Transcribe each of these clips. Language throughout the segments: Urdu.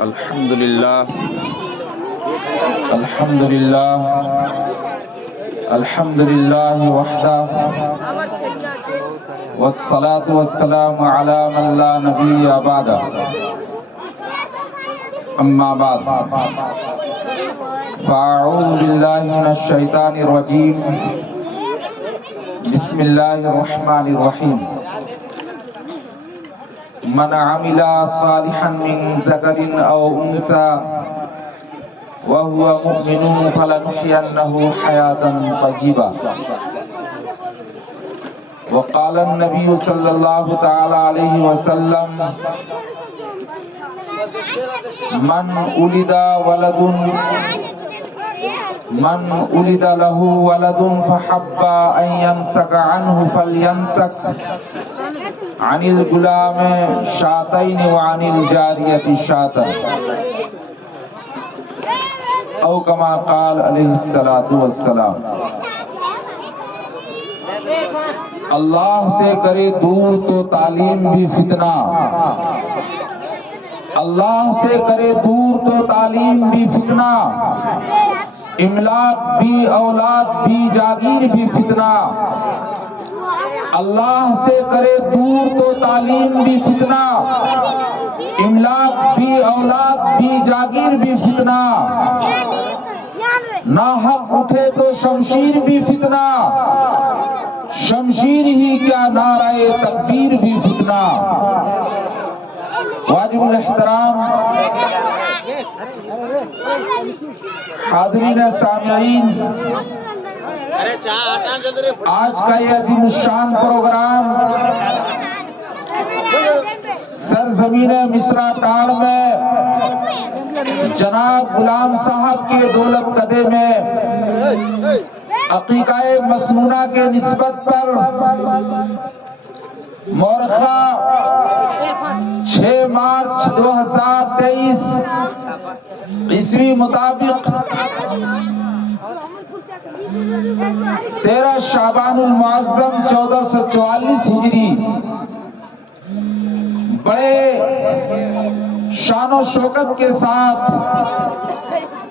الحمدللہ الحمدللہ الحمدللہ وحدہ والصلاة والسلام علی من لا نبی بعدہ اما بعد فاعوذ باللہ من الشیطان الرجیم بسم اللہ الرحمن الرحیم من عمل صالحا من ذکر او انثى وهو مؤمن فلنحيينه حياة طيبة وقال النبي صلى الله تعالى عليه وسلم من ولد له ولد فحب أن ينسك عنه فلينسك عن الغلام شاتين وعن الجارية شاتين او کما قال علیہ الصلوۃ والسلام اللہ سے کرے دور تو تعلیم بھی فتنہ، اللہ سے کرے دور تو تعلیم بھی فتنہ، املاک بھی اولاد بھی جاگیر بھی فتنہ، اللہ سے کرے دور تو تعلیم بھی فتنہ، املاک بھی اولاد بھی جاگیر بھی فتنہ، ناحق اٹھے تو شمشیر بھی فتنہ، شمشیر ہی کیا نعرہ تکبیر بھی فتنہ۔ واجب الاحترام حاضرین سامعین، آج کا یہ عظیم الشان پروگرام سرزمین مصرا ٹاڑ میں جناب غلام صاحب کے دولت کدے میں عقیقہ مسنونہ کے نسبت پر مورخہ 6 مارچ 2023 عیسوی مطابق 13 شعبان المعظم 1444 ہجری بڑے شان و شوکت کے ساتھ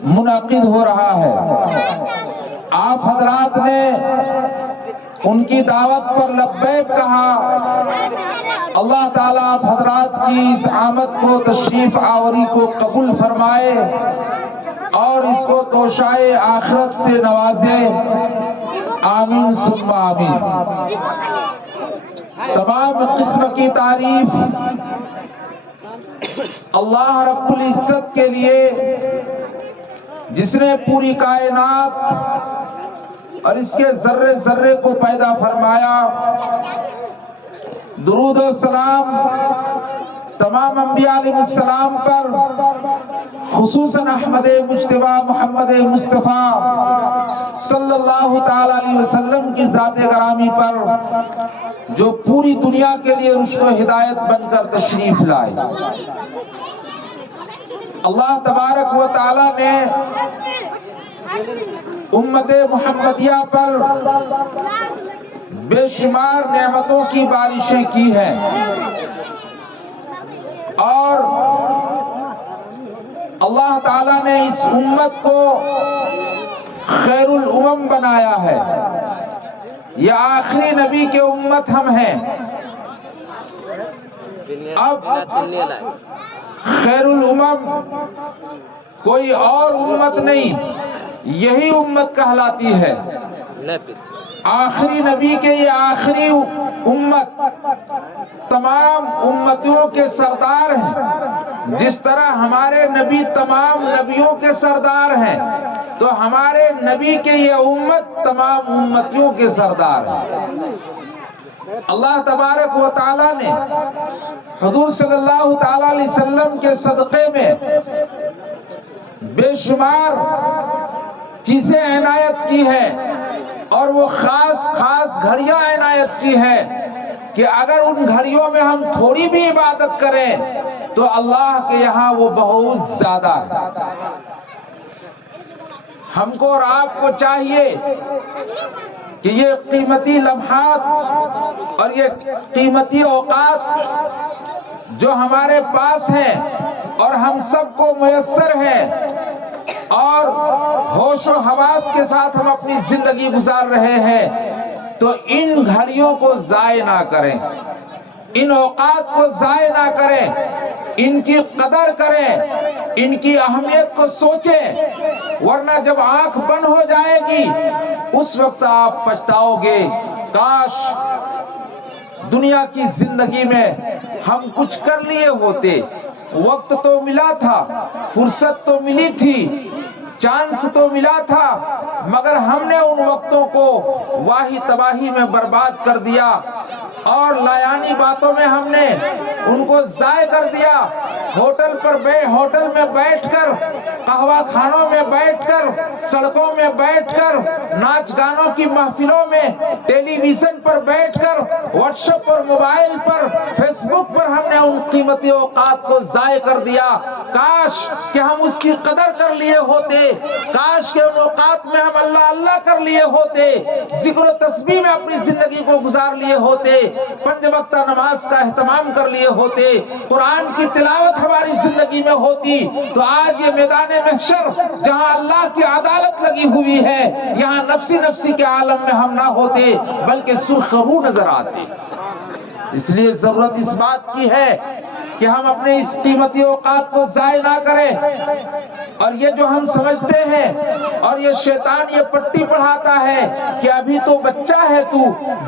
منعقد ہو رہا ہے۔ آپ حضرات نے ان کی دعوت پر لبیک کہا، اللہ تعالیٰ آپ حضرات کی اس آمد کو، تشریف آوری کو قبول فرمائے اور اس کو توشائے آخرت سے نوازے، آمین ثم آمین۔ تمام قسم کی تعریف اللہ رب العزت کے لیے، جس نے پوری کائنات اور اس کے ذرے ذرے کو پیدا فرمایا۔ درود و سلام تمام انبیاء علیہ السلام پر، خصوصاً احمد مجتبیٰ محمد مصطفیٰ صلی اللہ تعالی علیہ وسلم کی ذات گرامی پر، جو پوری دنیا کے لیے رشد و ہدایت بن کر تشریف لائے۔ اللہ تبارک و تعالی نے امت محمدیہ پر بے شمار نعمتوں کی بارشیں کی ہیں، اور اللہ تعالیٰ نے اس امت کو خیر الامم بنایا ہے۔ یہ آخری نبی کے امت ہم ہیں۔ اب خیر الامم کوئی اور امت نہیں، یہی امت کہلاتی ہے۔ آخری نبی کے یہ آخری امت تمام امتوں کے سردار ہیں، جس طرح ہمارے نبی تمام نبیوں کے سردار ہیں، تو ہمارے نبی کے یہ امت تمام امتیوں کے سردار ہیں۔ اللہ تبارک و تعالی نے حضور صلی اللہ تعالی علیہ وسلم کے صدقے میں بے شمار چیزیں عنایت کی ہے، اور وہ خاص گھڑیاں عنایت کی ہے کہ اگر ان گھڑیوں میں ہم تھوڑی بھی عبادت کریں تو اللہ کے یہاں وہ بہت زیادہ ہے۔ ہم کو اور آپ کو چاہیے کہ یہ قیمتی لمحات اور یہ قیمتی اوقات جو ہمارے پاس ہے اور ہم سب کو میسر ہے اور ہوش و حواس کے ساتھ ہم اپنی زندگی گزار رہے ہیں، تو ان گھڑیوں کو ضائع نہ کریں، ان اوقات کو ضائع نہ کریں، ان کی قدر کریں، ان کی اہمیت کو سوچیں، ورنہ جب آنکھ بند ہو جائے گی اس وقت آپ پچھتاؤ گے، کاش دنیا کی زندگی میں ہم کچھ کر لیے ہوتے، وقت تو ملا تھا، فرصت تو ملی تھی، چانس تو ملا تھا، مگر ہم نے ان وقتوں کو واہی تباہی میں برباد کر دیا اور لایانی باتوں میں ہم نے ان کو ضائع کر دیا۔ ہوٹل میں بیٹھ کر، قہوہ خانوں میں بیٹھ کر، سڑکوں میں بیٹھ کر، ناچ گانوں کی محفلوں میں، ٹیلی ویژن پر بیٹھ کر، واٹس ایپ اور موبائل پر، فیس بک پر ہم نے ان قیمتی اوقات کو ضائع کر دیا۔ کاش کہ ہم اس کی قدر کر لیے ہوتے، کاش کہ ان اوقات میں ہم اللہ اللہ کر لیے ہوتے، ذکر و تسبیح میں اپنی زندگی کو گزار لیے ہوتے، 5 وقتہ نماز کا اہتمام کر لیے ہوتے، قرآن کی تلاوت ہماری زندگی میں ہوتی، تو آج یہ میدان محشر جہاں اللہ کی عدالت لگی ہوئی ہے، یہاں نفسی نفسی کے عالم میں ہم نہ ہوتے بلکہ سرخ رو نظر آتے۔ اس لیے ضرورت اس بات کی ہے کہ ہم اپنے اس قیمتی اوقات کو ضائع نہ کریں، اور یہ جو ہم سمجھتے ہیں اور یہ شیطان یہ پٹی پڑھاتا ہے کہ ابھی تو بچہ ہے تو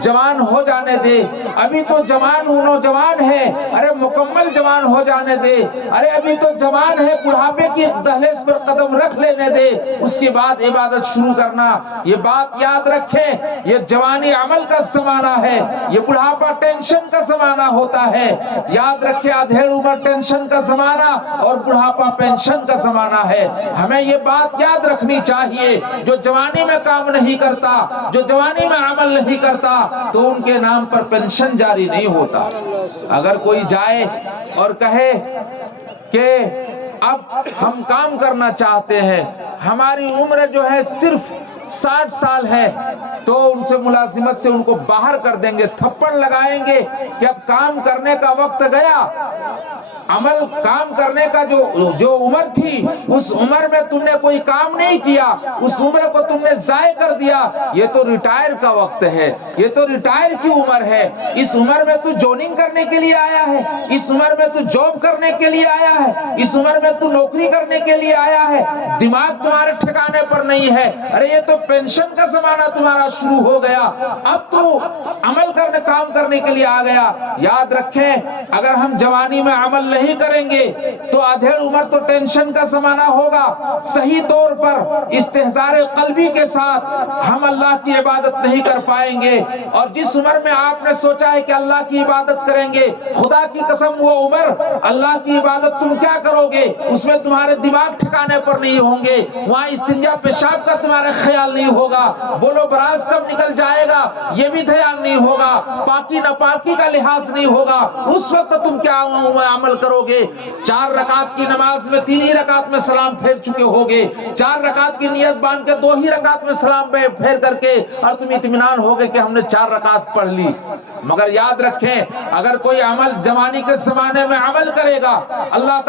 جوان ہو جانے دے، ابھی تو نوجوان ہے، ارے مکمل جوان ہو جانے دے، ارے ابھی تو جوان ہے، بڑھاپے کی دہلیز پر قدم رکھ لینے دے، اس کے بعد عبادت شروع کرنا۔ یہ بات یاد رکھیں، یہ جوانی عمل کا زمانہ ہے، یہ بڑھاپا ٹینشن کا زمانہ ہوتا ہے۔ یاد رکھیں، ادھیڑ عمر ٹینشن کا زمانہ اور بڑھاپا پینشن کا زمانہ ہے۔ ہمیں یہ بات یاد رکھنی چاہیے، جو جوانی میں کام نہیں کرتا، جو جوانی میں عمل نہیں کرتا، تو ان کے نام پر پینشن جاری نہیں ہوتا۔ اگر کوئی جائے اور کہے کہ اب ہم کام کرنا چاہتے ہیں، ہماری عمر جو ہے صرف 60 سال ہے، تو ان سے ملازمت سے ان کو باہر کر دیں گے، تھپڑ لگائیں گے کہ اب کام کرنے کا وقت گیا، کام کرنے کا جو عمر تھی اس عمر میں تم نے کوئی کام نہیں کیا، اس عمر کو تم نے ضائع کر دیا، یہ تو ریٹائر کا وقت ہے، یہ تو ریٹائر کی عمر ہے، اس عمر میں تو جوائننگ کرنے کے لیے آیا ہے، اس عمر میں تو جاب کرنے کے لیے آیا ہے، اس عمر میں تو نوکری کرنے کے لیے آیا ہے، دماغ تمہارے ٹھکانے پر نہیں ہے، ارے یہ تو پینشن کا زمانہ تمہارا شروع ہو گیا، اب تو عمل کرنے کام کرنے کے لیے آ گیا۔ یاد رکھیں، اگر ہم جوانی میں عمل نہیں کریں گے تو ادھیڑ عمر تو ٹینشن کا زمانہ ہوگا، صحیح طور پر استحضار قلبی کے ساتھ ہم اللہ کی عبادت نہیں کر پائیں گے، اور جس عمر میں آپ نے سوچا ہے کہ اللہ کی عبادت کریں گے، خدا کی قسم وہ عمر اللہ کی عبادت تم کیا کرو گے، اس میں تمہارے دماغ ٹھکانے پر نہیں ہوں گے، وہاں استنجا پیشاب کا تمہارے خیال نہیں ہوگا، بولو براز کب نکل جائے گا یہ بھی دھیان نہیں ہوگا، پاکی ناپاکی کا لحاظ نہیں ہوگا، اس وقت تم کیا عمل کرو گے؟ 4 رکعت کی نماز میں 3 ہی رکعت میں سلام پھیر چکے ہوگے، 4 رکعت کی نیت باندھ کے 2 ہی رکعت میں سلام پھیر کر کے اور تم اطمینان ہوگے کہ ہم نے 4 رکعت پڑھ لی۔ مگر یاد رکھیں، اگر کوئی عمل جوانی کے زمانے میں عمل کرے گا، اللہ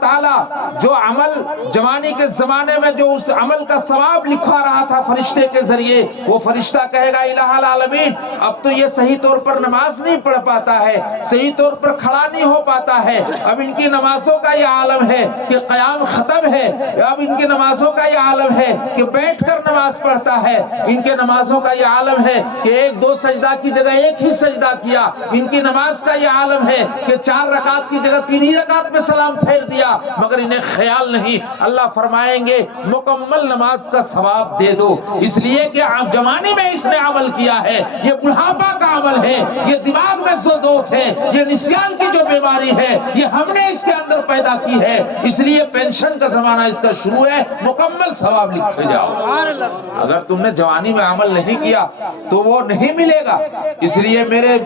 تعالیٰ جو عمل جوانی کے زمانے میں جو اس عمل کا ثواب لکھوا رہا تھا فرشتے کے ذریعے، وہ فرشتہ کہے گا الہ العالمین اب تو یہ صحیح طور پر نماز نہیں پڑھ پاتا ہے، صحیح طور پر کھڑا نہیں ہو پاتا ہے، اب ان کی نمازوں کا یہ عالم ہے کہ قیام ختم ہے، اب ان کی نمازوں کا یہ عالم ہے کہ بیٹھ کر نماز پڑھتا ہے، ان کے نمازوں کا یہ عالم ہے کہ 1-2 سجدہ کی جگہ 1 ہی سجدہ کیا، ان کی نماز کا یہ عالم ہے کہ 4 رکعت کی جگہ 3 ہی رکعت میں سلام پھیر دیا، مگر انہیں خیال نہیں۔ اللہ فرمائیں گے مکمل نماز کا ثواب دے دو، اس لیے کہ جوانی میں اس نے عمل کیا ہے، یہ بڑھاپا کا عمل ہے، یہ دماغ میں ضعف ہے، یہ نسیان کی جو بیماری ہے یہ ہم نے اس کے اندر پیدا کی ہے، اس لیے پینشن کا زمانہ اس کا شروع ہے، مکمل ثواب لکھے جاؤ۔ اگر تم نے جوانی میں عمل نہیں کیا تو وہ نہیں ملے گا، اس لیے میرے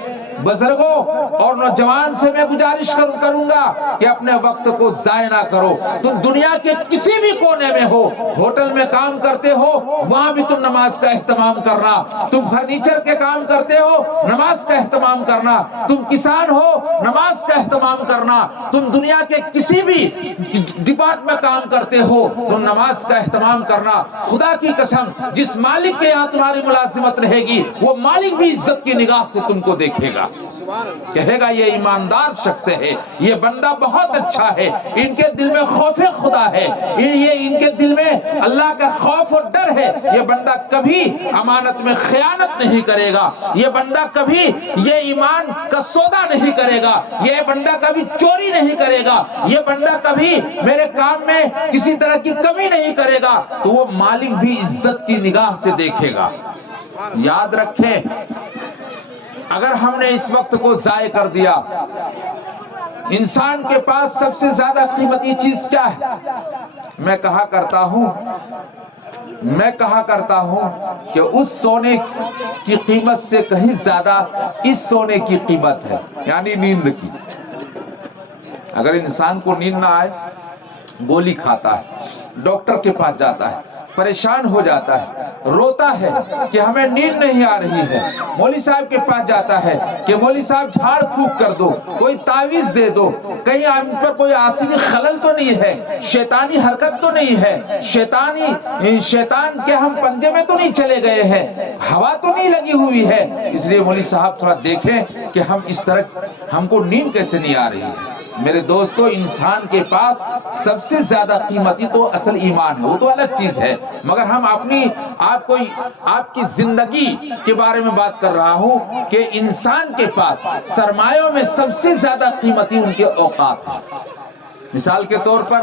بزرگوں اور نوجوان سے میں گزارش کروں گا کہ اپنے وقت کو ضائع نہ کرو۔ تم دنیا کے کسی بھی کونے میں ہو، ہوٹل میں کام کرتے ہو وہاں بھی تم نماز کا اہتمام کرنا، تم فرنیچر کے کام کرتے ہو نماز کا اہتمام کرنا، تم کسان ہو نماز کا اہتمام کرنا، تم دنیا کے کسی بھی ڈپارٹ میں کام کرتے ہو تم نماز کا اہتمام کرنا۔ خدا کی قسم جس مالک کے یہاں تمہاری ملازمت رہے گی وہ مالک بھی عزت کی نگاہ سے تم کو دیکھے گا، کہے گا یہ ایماندار شخص ہے، یہ بندہ بہت اچھا ہے، ان کے دل میں خوف خدا ہے، ان کے دل میں اللہ کا خوف اور ڈر ہے، یہ بندہ کبھی امانت میں خیانت نہیں کرے گا، یہ بندہ کبھی یہ ایمان کا سودا نہیں کرے گا، یہ بندہ کبھی چوری نہیں کرے گا، یہ بندہ کبھی میرے کام میں کسی طرح کی کمی نہیں کرے گا، تو وہ مالک بھی عزت کی نگاہ سے دیکھے گا۔ یاد رکھیں اگر ہم نے اس وقت کو ضائع کر دیا، انسان کے پاس سب سے زیادہ قیمتی چیز کیا ہے؟ میں کہا کرتا ہوں کہ اس سونے کی قیمت سے کہیں زیادہ اس سونے کی قیمت ہے، یعنی نیند کی۔ اگر انسان کو نیند نہ آئے گولی کھاتا ہے، ڈاکٹر کے پاس جاتا ہے، پریشان ہو جاتا ہے، روتا ہے کہ ہمیں نیند نہیں آ رہی ہے، مولوی صاحب کے پاس جاتا ہے کہ مولوی صاحب جھاڑ پھونک کر دو، کوئی تعویذ دے دو، کہیں ہم پر کوئی آسمانی خلل تو نہیں ہے، شیطانی حرکت تو نہیں ہے، شیطان کے ہم پنجے میں تو نہیں چلے گئے ہیں، ہوا تو نہیں لگی ہوئی ہے، اس لیے مولوی صاحب تھوڑا دیکھیں کہ ہم اس طرح ہم کو نیند کیسے نہیں آ رہی ہے۔ میرے دوستو انسان کے پاس سب سے زیادہ قیمتی تو اصل ایمان ہے، وہ تو الگ چیز ہے، مگر ہم آپ کی زندگی کے بارے میں بات کر رہا ہوں کہ انسان کے پاس سرمایوں میں سب سے زیادہ قیمتی ان کے اوقات ہیں۔ مثال کے طور پر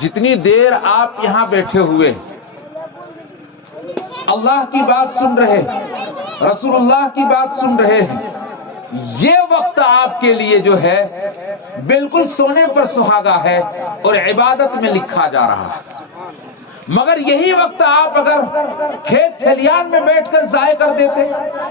جتنی دیر آپ یہاں بیٹھے ہوئے اللہ کی بات سن رہے رسول اللہ کی بات سن رہے ہیں، یہ وقت آپ کے لیے جو ہے بالکل سونے پر سہاگا ہے اور عبادت میں لکھا جا رہا ہے۔ مگر یہی وقت آپ اگر کھیت کھلیان میں بیٹھ کر ضائع کر دیتے،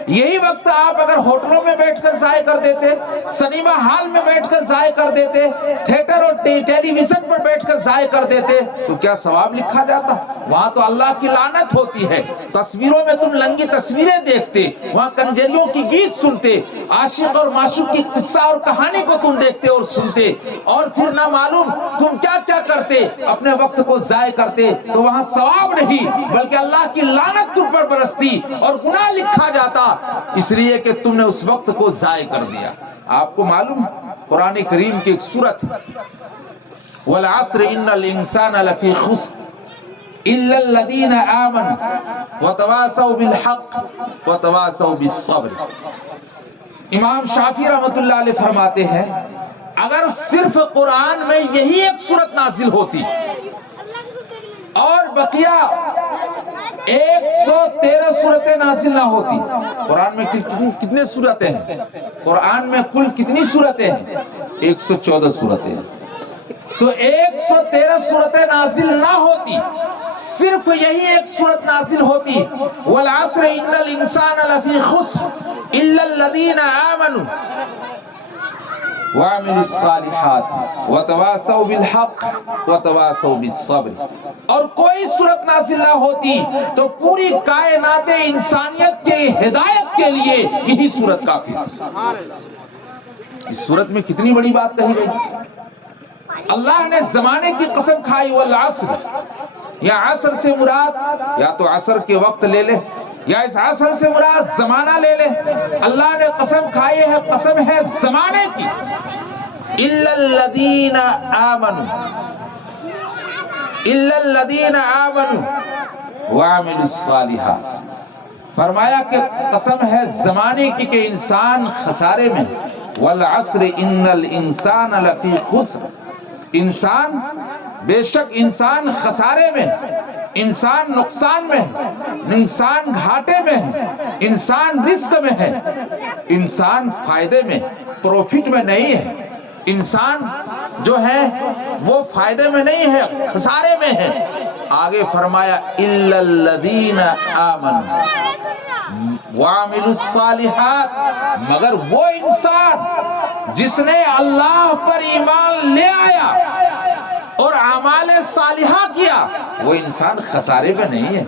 یہی وقت آپ اگر ہوٹلوں میں بیٹھ کر ضائع کر دیتے، سنیما ہال میں بیٹھ کر ضائع کر دیتے، تھیٹر اور ٹیلی ویژن پر بیٹھ کر ضائع کر دیتے تو کیا ثواب لکھا جاتا؟ وہاں تو اللہ کی لعنت ہوتی ہے۔ تصویروں میں تم ننگی تصویریں دیکھتے، وہاں کنجریوں کی گیت سنتے، عاشق اور معشوق کی قصہ اور کہانی کو تم دیکھتے اور سنتے، اور پھر نہ معلوم تم کیا کیا کرتے، اپنے وقت کو ضائع کرتے، تو وہاں ثواب نہیں بلکہ اللہ کی لعنت تم پر برستی اور گناہ لکھا جاتا، اس لیے کہ تم نے اس وقت کو ضائع کر دیا۔ آپ کو معلوم قرآن کریم کی ایک سورت ہے وَالْعَصْرِ إِنَّ الْإِنسَانَ لَفِي خُسْرٍ إِلَّا الَّذِينَ آمَنُوا وَتَوَاصَوْا بِالْحَقِّ وَتَوَاصَوْا بِالصَّبْرِ۔ امام شافعی رحمۃ اللہ علیہ فرماتے ہیں اگر صرف قرآن میں یہی ایک سورت نازل ہوتی اور بقیہ 113 سورتیں نازل نہ ہوتی، قرآن میں کتنے سورتیں ہیں؟ قرآن میں کل کتنی سورتیں ہیں؟ 114 سورتیں ہیں، تو 113 سورتیں نازل نہ ہوتی، صرف یہی ایک سورت نازل ہوتی وَالْعَصْرِ إِنَّ الْإِنسَانَ لَفِي خُسْرٍ إِلَّا الَّذِينَ آمَنُوا وَعَمِلُوا الصَّالِحَاتِ وَتَوَاصَوْا بِالْحَقِّ وَتَوَاصَوْا بِالصَّبْرِ، اور کوئی صورت نازل نہ ہوتی تو پوری کائنات انسانیت کے ہدایت کے لیے یہی صورت کافی تھی۔ اس صورت میں کتنی بڑی بات کہی گئی۔ اللہ نے زمانے کی قسم کھائی والعصر، یا عصر سے مراد یا تو عصر کے وقت لے لے یا اس عصر سے مراد زمانہ لے لے، اللہ نے قسم کھائی ہے، قسم ہے زمانے کی، إِلَّا الَّذِينَ آمَنُوا إِلَّا الَّذِينَ آمَنُوا وَعَمِلُوا الصَّالِحَاتِ، فرمایا کہ قسم ہے زمانے کی کہ انسان خسارے میں، وَالْعَصْرِ إِنَّ الْإِنسَانَ لَفِي خُسْرٍ، انسان بے شک انسان خسارے میں، انسان نقصان میں، انسان گھاٹے میں ہے، انسان رزق میں ہے، انسان فائدے میں پروفٹ میں نہیں ہے، انسان جو ہے وہ فائدے میں نہیں ہے، خسارے میں ہے۔ آگے فرمایا إِلَّا الَّذِينَ آمَنُوا وَعَمِلُوا الصَّالِحَاتِ، مگر وہ انسان جس نے اللہ پر ایمان لے آیا اور اعمال صالحہ کیا، وہ انسان خسارے میں نہیں ہے،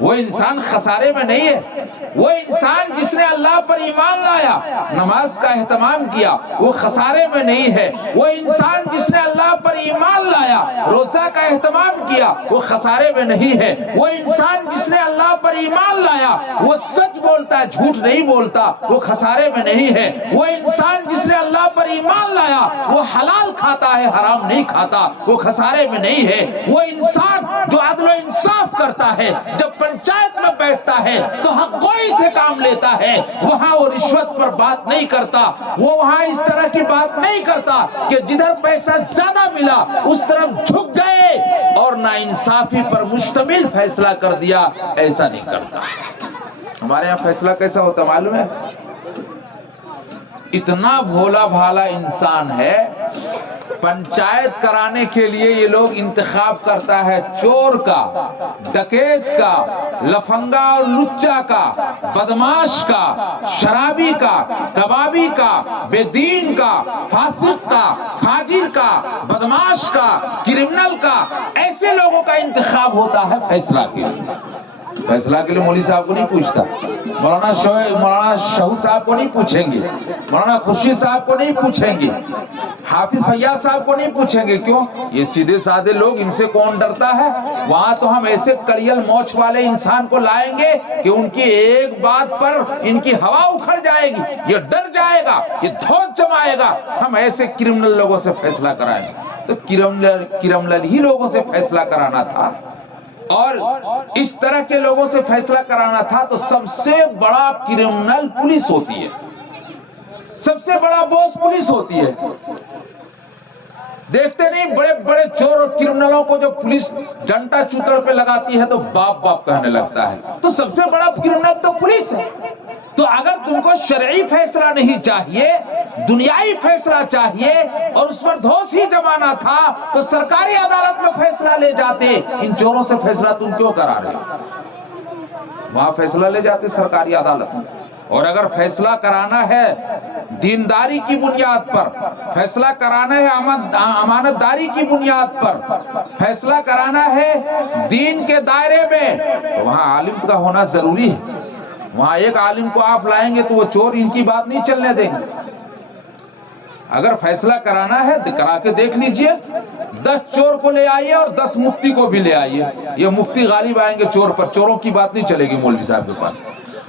وہ انسان خسارے میں نہیں ہے۔ وہ انسان جس نے اللہ پر ایمان لایا، نماز کا اہتمام کیا، وہ خسارے میں نہیں ہے۔ وہ انسان جس نے اللہ پر ایمان لایا، روزہ کا اہتمام کیا، وہ خسارے میں نہیں ہے۔ وہ انسان جس نے اللہ پر ایمان لایا، وہ سچ بولتا ہے، جھوٹ نہیں بولتا، وہ خسارے میں نہیں ہے۔ وہ انسان جس نے اللہ پر ایمان لایا، وہ حلال کھاتا ہے، حرام نہیں کھاتا، وہ خسارے میں نہیں ہے۔ وہ انسان جو عدل و انصاف کرتا ہے، جب پنچایت میں بیٹھتا ہے تو حق گوئی سے کام لیتا ہے، وہاں وہ رشوت پر بات نہیں کرتا، وہ وہاں اس طرح کی بات نہیں کرتا کہ جدھر پیسہ زیادہ ملا اس طرف جھک گئے اور ناانصافی پر مشتمل فیصلہ کر دیا، ایسا نہیں کرتا۔ ہمارے یہاں فیصلہ کیسا ہوتا معلوم ہے؟ اتنا بھولا بھالا انسان ہے، پنچایت کرانے کے لیے یہ لوگ انتخاب کرتا ہے چور کا، ڈکیت کا، لفنگا اور لچا کا، بدماش کا، شرابی کا، کبابی کا، بے دین کا، فاسق کا، فاجر کا، بدماش کا، کرمنل کا، ایسے لوگوں کا انتخاب ہوتا ہے فیصلہ کے لیے۔ فیصلہ کے لیے مولوی صاحب کو نہیں پوچھتا، مولانا شہود صاحب کو نہیں پوچھیں گے، مولانا خورشید صاحب کو نہیں پوچھیں گے، حافظ فیاض صاحب کو نہیں پوچھیں گے۔ کیوں؟ یہ سیدھے سادے لوگ، ان سے کون ڈرتا ہے؟ وہاں تو ہم ایسے کڑیل موچ والے انسان کو لائیں گے کہ ان کی ایک بات پر ان کی ہوا اکھڑ جائے گی، یہ ڈر جائے گا، یہ دھوت جمائے گا۔ ہم ایسے کرمنل لوگوں سے فیصلہ کرائیں گے۔ تو کرمنل ہی لوگوں سے فیصلہ کرانا تھا، اور اس طرح کے لوگوں سے فیصلہ کرانا تھا، تو سب سے بڑا کرمنل پولیس ہوتی ہے، سب سے بڑا بوس پولیس ہوتی ہے۔ دیکھتے نہیں بڑے بڑے چور اور کرمنلوں کو جو پولیس ڈنڈا چوتڑ پہ لگاتی ہے تو باپ باپ کہنے لگتا ہے، تو سب سے بڑا کرمنل تو پولیس ہے۔ تو اگر تم کو شرعی فیصلہ نہیں چاہیے، دنیائی فیصلہ چاہیے اور اس پر دھوس ہی جمانا تھا، تو سرکاری عدالت میں فیصلہ لے جاتے۔ ان چوروں سے فیصلہ تم کیوں کرا رہے ہو؟ وہاں فیصلہ لے جاتے سرکاری عدالت میں۔ اور اگر فیصلہ کرانا ہے دینداری کی بنیاد پر، فیصلہ کرانا ہے امانت داری کی بنیاد پر، فیصلہ کرانا ہے دین کے دائرے میں، تو وہاں عالم کا ہونا ضروری ہے۔ وہاں ایک عالم کو آپ لائیں گے تو وہ چور ان کی بات نہیں چلنے دیں گے۔ اگر فیصلہ کرانا ہے کرا کے دیکھ لیجئے، 10 چور کو لے آئیے اور 10 مفتی کو بھی لے آئیے، یہ مفتی غالب آئیں گے چور پر، چوروں کی بات نہیں چلے گی مولوی صاحب کے پاس۔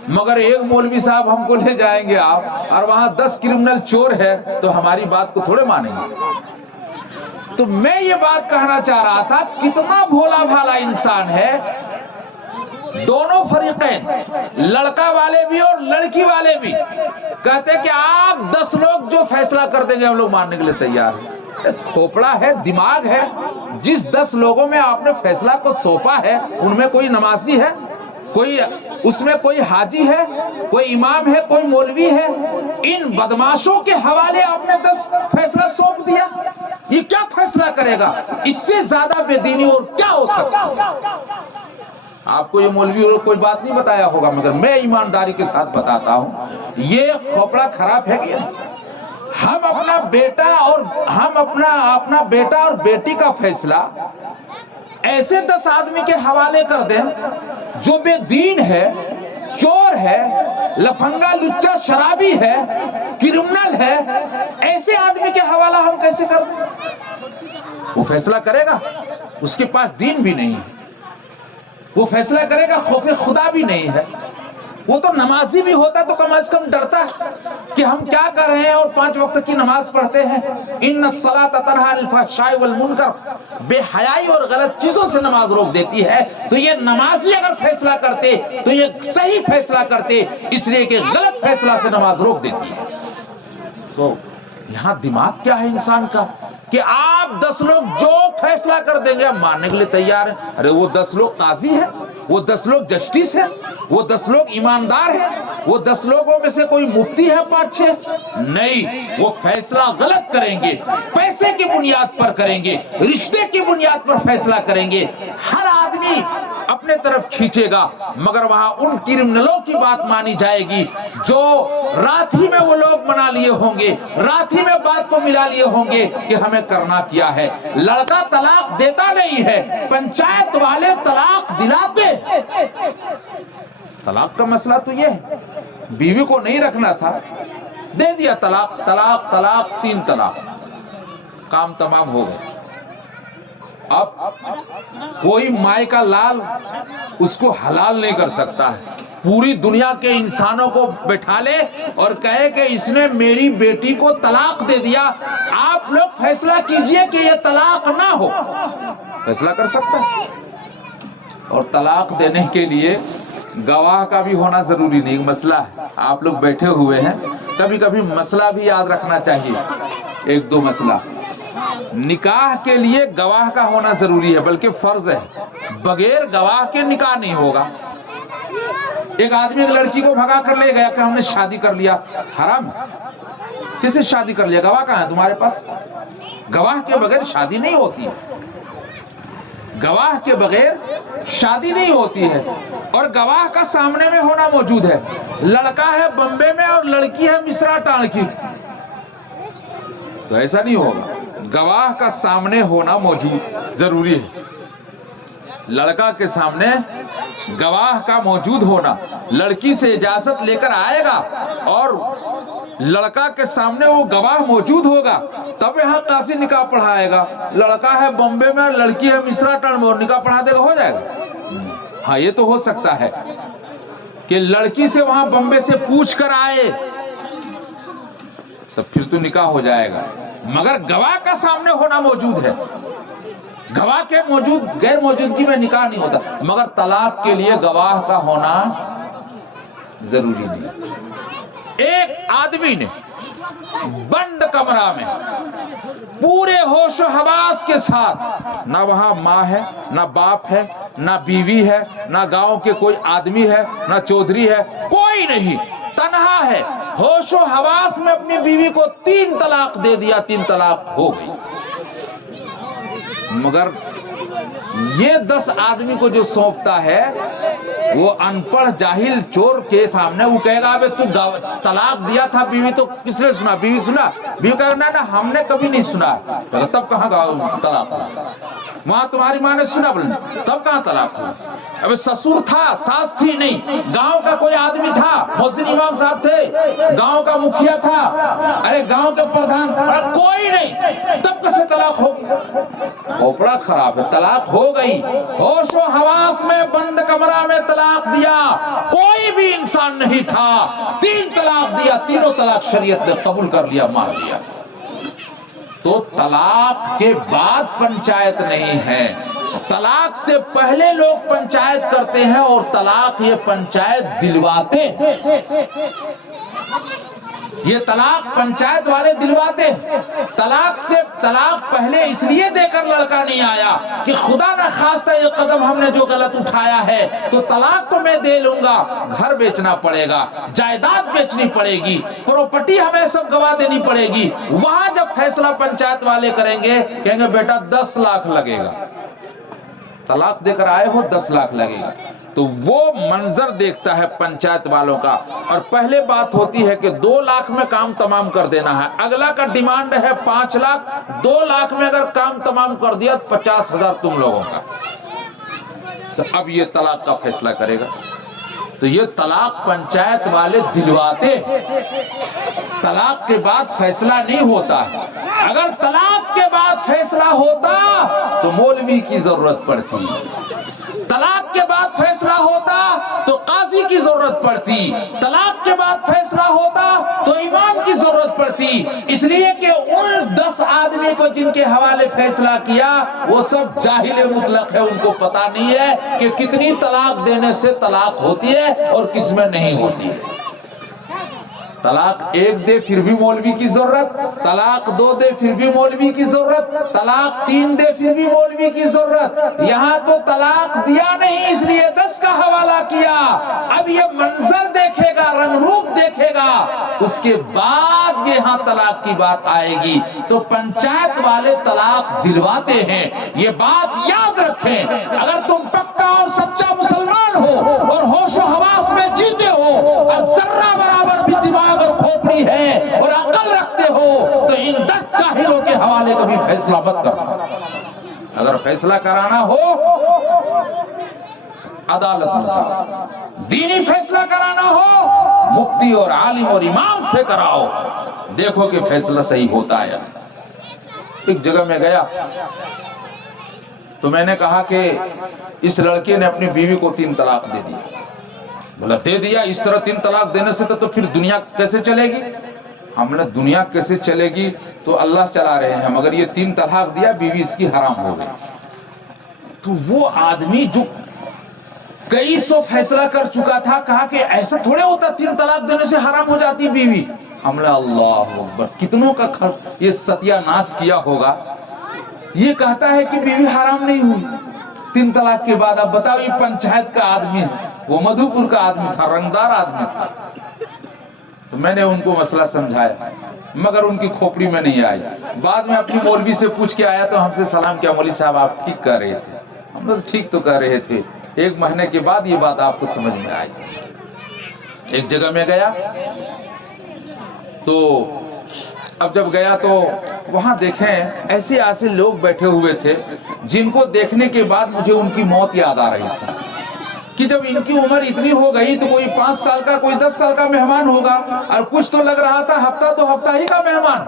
مگر ایک مولوی صاحب ہم کو لے جائیں گے آپ، اور وہاں 10 کرمنل چور ہے، تو ہماری بات کو تھوڑے مانیں گے۔ تو میں یہ بات کہنا چاہ رہا تھا، کتنا بھولا بھالا انسان ہے۔ دونوں فریقین، لڑکا والے بھی اور لڑکی والے بھی، کہتے کہ آپ 10 لوگ جو فیصلہ کر دیں گے ہم لوگ ماننے کے لیے تیار ہیں۔ کھوپڑا ہے، دماغ ہے، جس 10 لوگوں میں آپ نے فیصلہ کو سونپا ہے ان میں کوئی نمازی ہے، کوئی اس میں کوئی حاجی ہے، کوئی امام ہے، کوئی مولوی ہے، ان بدماشوں کے حوالے آپ نے 10 فیصلہ سونپ دیا، یہ کیا فیصلہ کرے گا؟ اس سے زیادہ بے دینی اور کیا ہو سکتا ہے؟ آپ کو یہ مولوی اور کوئی بات نہیں بتایا ہوگا، مگر میں ایمانداری کے ساتھ بتاتا ہوں، یہ کھوپڑا خراب ہے کیا؟ ہم اپنا بیٹا اور بیٹی کا فیصلہ ایسے 10 آدمی کے حوالے کر دیں جو بے دین ہے، چور ہے، لفنگا لچا شرابی ہے، کرمنل ہے، ایسے آدمی کے حوالہ ہم کیسے کر دیں؟ وہ فیصلہ کرے گا، اس کے پاس دین بھی نہیں ہے، وہ فیصلہ کرے گا، خوف خدا بھی نہیں ہے، وہ تو نمازی بھی ہوتا تو کم از کم ڈرتا ہے کہ ہم کیا کر رہے ہیں، اور 5 وقت کی نماز پڑھتے ہیں۔ ان الصلاۃ تنہی عن الفحشاء والمنکر، بے حیائی اور غلط چیزوں سے نماز روک دیتی ہے۔ تو یہ نمازی اگر فیصلہ کرتے تو یہ صحیح فیصلہ کرتے، اس لیے کہ غلط فیصلہ سے نماز روک دیتی ہے۔ تو یہاں دماغ کیا ہے انسان کا کہ آپ 10 لوگ جو فیصلہ کر دیں گے ہم ماننے کے لیے تیار ہیں۔ ارے وہ 10 لوگ قاضی ہیں، وہ 10 لوگ جسٹس ہیں، وہ 10 لوگ ایماندار ہیں، وہ 10 لوگوں میں سے کوئی مفتی ہے 5-6؟ نہیں، وہ فیصلہ غلط کریں گے، پیسے کی بنیاد پر کریں گے، رشتے کی بنیاد پر فیصلہ کریں گے۔ ہر آدمی اپنے اپنے طرف کھینچے گا، مگر وہاں ان کرمنلوں کی بات مانی جائے گی جو رات ہی میں وہ لوگ منا لیے ہوں گے، رات ہی میں بات کو ملا لیے ہوں گے کہ ہمیں کرنا کیا ہے۔ لڑکا طلاق دیتا نہیں ہے، پنچایت والے طلاق دلاتے۔ طلاق کا مسئلہ تو یہ ہے، بیوی کو نہیں رکھنا تھا، دے دیا طلاق، طلاق طلاق 3 طلاق، کام تمام ہو گئے۔ اب کوئی مائے کا لال اس کو حلال نہیں کر سکتا ہے، پوری دنیا کے انسانوں کو بٹھا لے اور کہے کہ اس نے میری بیٹی کو طلاق دے دیا، آپ لوگ فیصلہ کیجئے کہ یہ طلاق نہ ہو، فیصلہ کر سکتا ہے۔ اور طلاق دینے کے لیے گواہ کا بھی ہونا ضروری نہیں، مسئلہ ہے، آپ لوگ بیٹھے ہوئے ہیں، کبھی کبھی مسئلہ بھی یاد رکھنا چاہیے، 1-2 مسئلہ۔ نکاح کے لیے گواہ کا ہونا ضروری ہے، بلکہ فرض ہے، بغیر گواہ کے نکاح نہیں ہوگا۔ ایک آدمی ایک لڑکی کو بھگا کر لے گیا کہ ہم نے شادی کر لیا، حرام، کس سے شادی کر لیا؟ گواہ کہاں ہے تمہارے پاس؟ گواہ کے بغیر شادی نہیں ہوتی ہے، گواہ کے بغیر شادی نہیں ہوتی ہے، اور گواہ کا سامنے میں ہونا موجود ہے۔ لڑکا ہے بمبے میں اور لڑکی ہے مصرا ٹانکی، تو ایسا نہیں ہوگا، گواہ کا سامنے ہونا موجود ضروری ہے۔ لڑکا کے سامنے گواہ کا موجود ہونا، لڑکی سے اجازت لے کر آئے گا اور لڑکا کے سامنے وہ گواہ موجود ہوگا، تب یہاں قاضی نکاح پڑھائے گا۔ لڑکا ہے بمبے میں اور لڑکی ہے مصرا ٹن میں، اور نکاح پڑھا دے گا، ہو جائے گا؟ ہاں یہ تو ہو سکتا ہے کہ لڑکی سے وہاں بمبے سے پوچھ کر آئے، تو پھر تو نکاح ہو جائے گا، مگر گواہ کا سامنے ہونا موجود ہے، گواہ کے غیر موجودگی میں نکاح نہیں ہوتا۔ مگر طلاق کے لیے گواہ کا ہونا ضروری نہیں۔ ایک آدمی نے بند کمرہ میں پورے ہوش و حواس کے ساتھ، نہ وہاں ماں ہے، نہ باپ ہے، نہ بیوی ہے، نہ گاؤں کے کوئی آدمی ہے، نہ چودھری ہے، کوئی نہیں، تنہا ہے، ہوش و حواس میں اپنی بیوی کو 3 طلاق دے دیا، 3 طلاق ہو گئی۔ مگر یہ 10 آدمی کو جو سونپتا ہے، وہ ان پڑھ جاہل چور کے سامنے وہ کہے گا ابے تو طلاق دیا تھا بیوی، تو کس نے سنا؟ بیوی سنا؟ بیوی کہے گا نا ہم نے کبھی نہیں سنا۔ تب کہاں طلاق ہوا؟ وہاں تمہاری ماں نے سنا، بولے تب کہاں طلاق ہوا؟ ابے سسر تھا، ساس تھی نہیں، گاؤں کا کوئی آدمی تھا، محسن امام صاحب تھے، گاؤں کا مکھیا تھا، ارے گاؤں کا پردھان، کوئی نہیں، تب کیسے طلاق ہوگی؟ کھوپڑا خراب ہے، طلاق ہو گئی، ہوش و حواس میں بند کمرہ میں طلاق دیا، کوئی بھی انسان نہیں تھا، 3 طلاق دیا، تینوں طلاق شریعت نے قبول کر لیا، مان لیا۔ تو طلاق کے بعد پنچایت نہیں ہے، طلاق سے پہلے لوگ پنچایت کرتے ہیں، اور طلاق یہ پنچایت دلواتے ہیں، یہ طلاق پنچایت والے دلواتے ہیں۔ طلاق پہلے اس لیے دے کر لڑکا نہیں آیا کہ خدا نہ خواستہ یہ قدم ہم نے جو غلط اٹھایا ہے تو طلاق تو میں دے لوں گا، گھر بیچنا پڑے گا، جائیداد بیچنی پڑے گی، پراپرٹی ہمیں سب گوا دینی پڑے گی۔ وہاں جب فیصلہ پنچایت والے کریں گے، کہیں گے بیٹا 10 لاکھ لگے گا، طلاق دے کر آئے ہو 10 لاکھ لگے گا۔ تو وہ منظر دیکھتا ہے پنچایت والوں کا، اور پہلے بات ہوتی ہے کہ 2 لاکھ میں کام تمام کر دینا ہے، اگلا کا ڈیمانڈ ہے 5 لاکھ، 2 لاکھ میں اگر کام تمام کر دیا 50,000 تم لوگوں کا، تو اب یہ طلاق کا فیصلہ کرے گا۔ تو یہ طلاق پنچایت والے دلواتے، طلاق کے بعد فیصلہ نہیں ہوتا ہے۔ اگر طلاق کے بعد فیصلہ ہوتا تو مولوی کی ضرورت پڑتی، طلاق کے بعد فیصلہ ہوتا تو قاضی کی ضرورت پڑتی، طلاق کے بعد فیصلہ ہوتا تو امام کی ضرورت پڑتی، اس لیے کہ ان 10 آدمی کو جن کے حوالے فیصلہ کیا وہ سب جاہل مطلق ہے، ان کو پتا نہیں ہے کہ کتنی طلاق دینے سے طلاق ہوتی ہے اور کس میں نہیں ہوتی ہے۔ طلاق ایک دے پھر بھی مولوی کی ضرورت، طلاق دو دے پھر بھی مولوی کی ضرورت، طلاق تین دے پھر بھی مولوی کی ضرورت۔ یہاں تو طلاق دیا نہیں اس لیے 10 کا حوالہ کیا۔ اب یہ منظر دیکھے گا، رنگ روپ دیکھے گا، اس کے بعد یہاں طلاق کی بات آئے گی۔ تو پنچایت والے طلاق دلواتے ہیں، یہ بات یاد رکھیں۔ اگر تم پکا اور سچا مسلمان ہو اور ہوش و حواس میں جیتے ہو اور ذرہ برابر بھی دماغ اور کھوپڑی ہے اور عقل رکھتے ہو تو ان 10 جاہلوں کے حوالے کبھی فیصلہ مت کرنا۔ اگر فیصلہ کرانا ہو عدالت میں جاؤ، دینی فیصلہ کرانا ہو مفتی اور عالم اور امام سے کراؤ، دیکھو کہ فیصلہ صحیح ہوتا ہے۔ ایک جگہ میں گیا تو میں نے کہا کہ اس لڑکے نے اپنی بیوی کو 3 طلاق دے دی۔ بولا دے دیا، اس طرح 3 طلاق دینے سے تو پھر دنیا کیسے چلے گی؟ ہم نے دنیا کیسے چلے گی تو اللہ چلا رہے ہیں، مگر یہ 3 طلاق دیا، بیوی اس کی حرام ہو گئی۔ تو وہ آدمی جو کئی سو فیصلہ کر چکا تھا کہا کہ ایسا تھوڑے ہوتا 3 طلاق دینے سے حرام ہو جاتی بیوی۔ ہم نے اللہ اکبر، کتنوں کا یہ ستیہ ناش کیا ہوگا۔ یہ کہتا ہے کہ بیوی حرام نہیں ہوئی 3 طلاق کے بعد۔ اب بتاؤ، یہ پنچایت کا آدمی ہے، وہ مدھو پور کا آدمی تھا، رنگدار آدمی تھا۔ تو میں نے ان کو مسئلہ سمجھایا مگر ان کی کھوپڑی میں نہیں آئی۔ بعد میں اپنی مولوی سے پوچھ کے آیا تو ہم سے سلام کیا، مولوی صاحب آپ ٹھیک کہہ رہے تھے۔ ہم نے ٹھیک تو کہہ رہے تھے، 1 مہینے کے بعد یہ بات آپ کو سمجھ میں آئی۔ ایک جگہ میں گیا تو اب جب گیا تو وہاں دیکھیں ایسے لوگ بیٹھے ہوئے تھے جن کو دیکھنے کے بعد مجھے ان کی موت یاد آ رہی تھی کہ جب ان کی عمر اتنی ہو گئی تو کوئی 5 سال کا، کوئی 10 سال کا مہمان ہوگا، اور کچھ تو لگ رہا تھا ہفتہ تو ہفتہ ہی کا مہمان،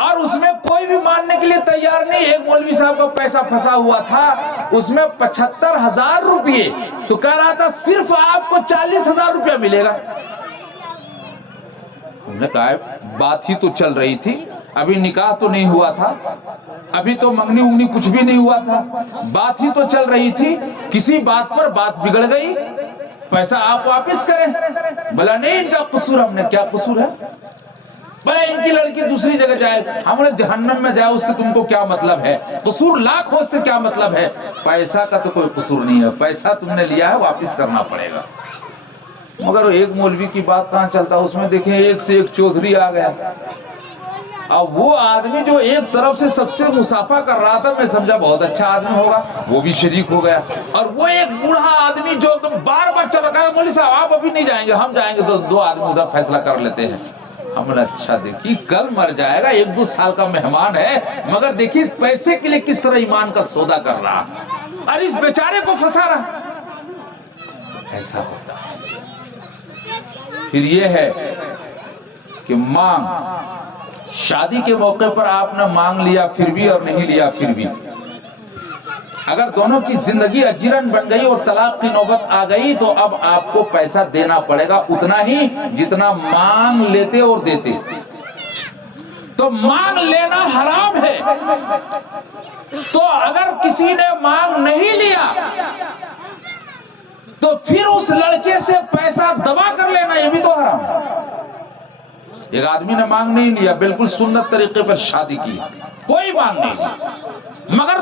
اور اس میں کوئی بھی ماننے کے لیے تیار نہیں۔ ایک مولوی صاحب کا پیسہ پھنسا ہوا تھا، اس میں 75,000 روپئے، تو کہہ رہا تھا صرف آپ کو 40,000 روپیہ ملے گا۔ ہم نے کہا بات ہی تو چل رہی تھی، ابھی نکاح تو نہیں ہوا تھا، ابھی تو منگنی انگنی کچھ بھی نہیں ہوا تھا، بات ہی تو چل رہی تھی، کسی بات پر بات بگڑ گئی، پیسہ آپ واپس کریں۔ بلا نہیں ان کا قصور۔ ہم نے کیا قصور ہے؟ بلا ان کی لڑکی دوسری جگہ جائے، ہم نے جہنم میں جائے، اس سے تم کو کیا مطلب ہے؟ قصور لاکھ ہو، اس سے کیا مطلب ہے؟ پیسہ کا تو کوئی قصور نہیں ہے، پیسہ تم نے لیا ہے واپس کرنا پڑے گا۔ مگر ایک مولوی کی بات کہاں چلتا، اس میں دیکھیں ایک سے ایک چودھری آ گیا۔ اب وہ آدمی جو ایک طرف سے سب سے مصافحہ کر رہا تھا، میں سمجھا بہت اچھا آدمی ہوگا، وہ بھی شریک ہو گیا۔ اور وہ ایک بوڑھا آدمی جو بار بار چل رہا ہے، مولوی صاحب آپ ابھی نہیں جائیں گے، ہم جائیں گے تو 2 آدمی ادھر فیصلہ کر لیتے ہیں۔ ہم نے اچھا دیکھی کل مر جائے گا، 1-2 سال کا مہمان ہے، مگر دیکھیے پیسے کے لیے کس طرح ایمان کا سودا کر رہا اور اس بیچارے کو پھنسا رہا۔ ایسا ہوتا ہے۔ پھر یہ ہے کہ مانگ، شادی کے موقع پر آپ نے مانگ لیا پھر بھی اور نہیں لیا پھر بھی، اگر دونوں کی زندگی اجیرن بن گئی اور طلاق کی نوبت آ گئی تو اب آپ کو پیسہ دینا پڑے گا اتنا ہی جتنا مانگ لیتے اور دیتے۔ تو مانگ لینا حرام ہے، تو اگر کسی نے مانگ نہیں لیا تو پھر اس لڑکے سے پیسہ دبا کر لینا یہ بھی تو حرام ہے۔ ایک آدمی نے مانگ نہیں لیا، بالکل سنت طریقے پر شادی کی، کوئی مانگ نہیں لیا، مگر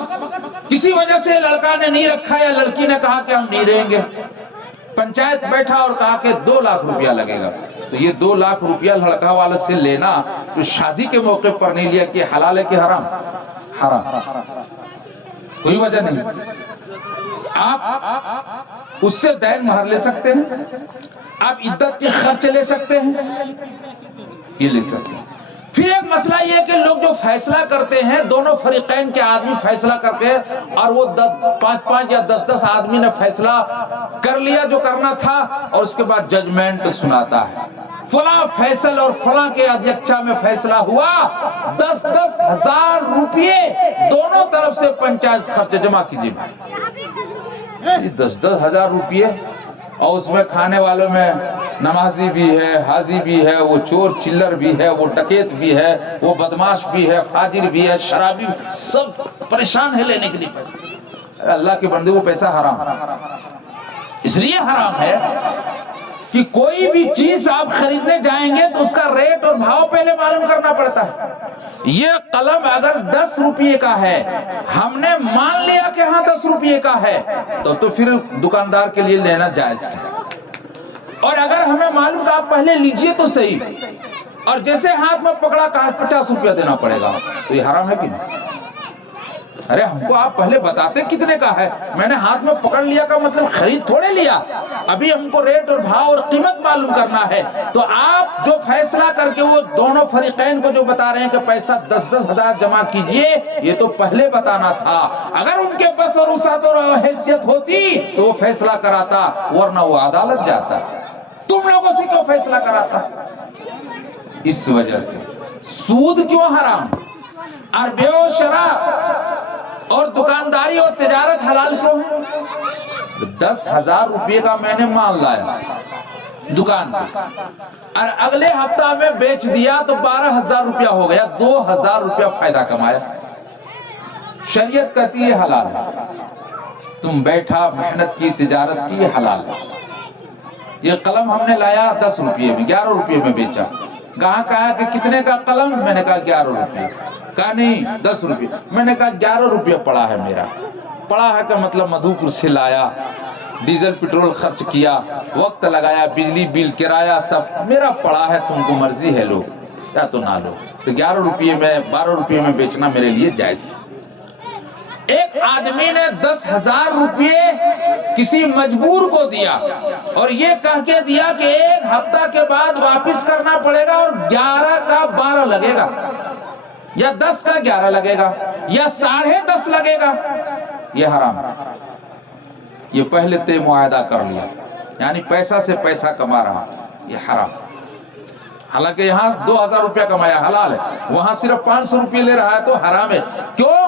کسی وجہ سے لڑکا نے نہیں رکھا یا لڑکی نے کہا کہ ہم نہیں رہیں گے، پنچایت بیٹھا اور کہا کہ 2 لاکھ روپیہ لگے گا، تو یہ 2 لاکھ روپیہ لڑکا والے سے لینا تو شادی کے موقع پر نہیں لیا کہ حلال ہے کہ حرام؟ حرام، کوئی وجہ نہیں۔ آپ اس سے دین مہر لے سکتے ہیں، آپ عدت کے خرچ لے سکتے ہیں، یہ لے سکتے ہیں۔ پھر ایک مسئلہ یہ ہے کہ لوگ جو فیصلہ کرتے ہیں، دونوں فریقین کے آدمی فیصلہ کرتے ہیں اور وہ 5 یا 10 آدمی نے فیصلہ کر لیا جو کرنا تھا، اور اس کے بعد ججمنٹ سناتا ہے، فلاں فیصل اور فلاں کے ادھیکشا میں فیصلہ ہوا، 10 ہزار روپیے دونوں طرف سے پنچایت خرچ جمع کیجیے۔ 10 ہزار روپیے، اور اس میں کھانے والوں میں نمازی بھی ہے، حاجی بھی ہے، وہ چور چلر بھی ہے، وہ ڈکیت بھی ہے، وہ بدماش بھی ہے، فاجر بھی ہے، شرابی بھی، سب پریشان ہے لینے کے لیے پیسہ۔ اللہ کے بندے وہ پیسہ حرام، اس لیے حرام ہے کہ کوئی بھی چیز آپ خریدنے جائیں گے تو اس کا ریٹ اور بھاؤ پہلے معلوم کرنا پڑتا ہے. یہ قلم اگر 10 روپے کا ہے، ہم نے مان لیا کہ ہاں 10 روپے کا ہے، تو پھر دکاندار کے لیے لینا جائز ہے. اور اگر ہمیں معلوم کہ آپ پہلے لیجئے تو صحیح، اور جیسے ہاتھ میں پکڑا کہا 50 روپیہ دینا پڑے گا، تو یہ حرام ہے کہ نہیں؟ ارے ہم کو آپ پہلے بتاتے کتنے کا ہے، میں نے ہاتھ میں پکڑ لیا کا مطلب خرید تھوڑے لیا، ابھی ہم کو ریٹ اور بھاؤ اور قیمت معلوم کرنا ہے. تو آپ جو فیصلہ کر کے وہ دونوں فریقین کو جو بتا رہے ہیں کہ پیسہ 10-10 ہزار جمع کیجئے، یہ تو پہلے بتانا تھا. اگر ان کے بس اور وسعت اور حیثیت ہوتی تو وہ فیصلہ کراتا، ورنہ وہ عدالت جاتا. تم لوگوں سے کیوں فیصلہ کراتا؟ اس وجہ سے سود کیوں حرام، اور بیع و شراء اور دکانداری اور تجارت حلال کیوں ہے؟ 10,000 روپے کا میں نے مال لایا دکان پہ، اور اگلے ہفتہ میں بیچ دیا تو 12,000 روپیہ ہو گیا، 2,000 روپیہ فائدہ کمایا. شریعت کہتی ہے حلال ہے. تم بیٹھا محنت کی، تجارت کی، حلال ہے. یہ قلم ہم نے لایا 10 روپے میں، 11 روپے میں بیچا. کہاں کہا کہ کتنے کا قلم؟ میں نے کہا 11 روپے. کہا نہیں 10 روپے. میں نے کہا 11 روپے پڑا ہے میرا. پڑا ہے کا مطلب مدھوپور سے لایا، ڈیزل پٹرول خرچ کیا، وقت لگایا، بجلی بل، کرایہ سب میرا پڑا ہے. تم کو مرضی ہے لو یا تو نہ لو. تو 11 روپے میں 12 روپے میں بیچنا میرے لیے جائز. ایک آدمی نے 10,000 روپے کسی مجبور کو دیا اور یہ کہہ کے دیا کہ 1 ہفتہ کے بعد واپس کرنا پڑے گا، اور 11 کا 12 لگے گا، یا 10 کا 11 لگے گا، یا 10.5 لگے گا. یہ حرام ہے. یہ پہلے طے معاہدہ کر لیا، یعنی پیسہ سے پیسہ کما رہا، یہ حرام. حالانکہ یہاں 2,000 روپیہ کمایا حلال ہے، وہاں صرف 500 روپے لے رہا ہے تو حرام ہے. کیوں؟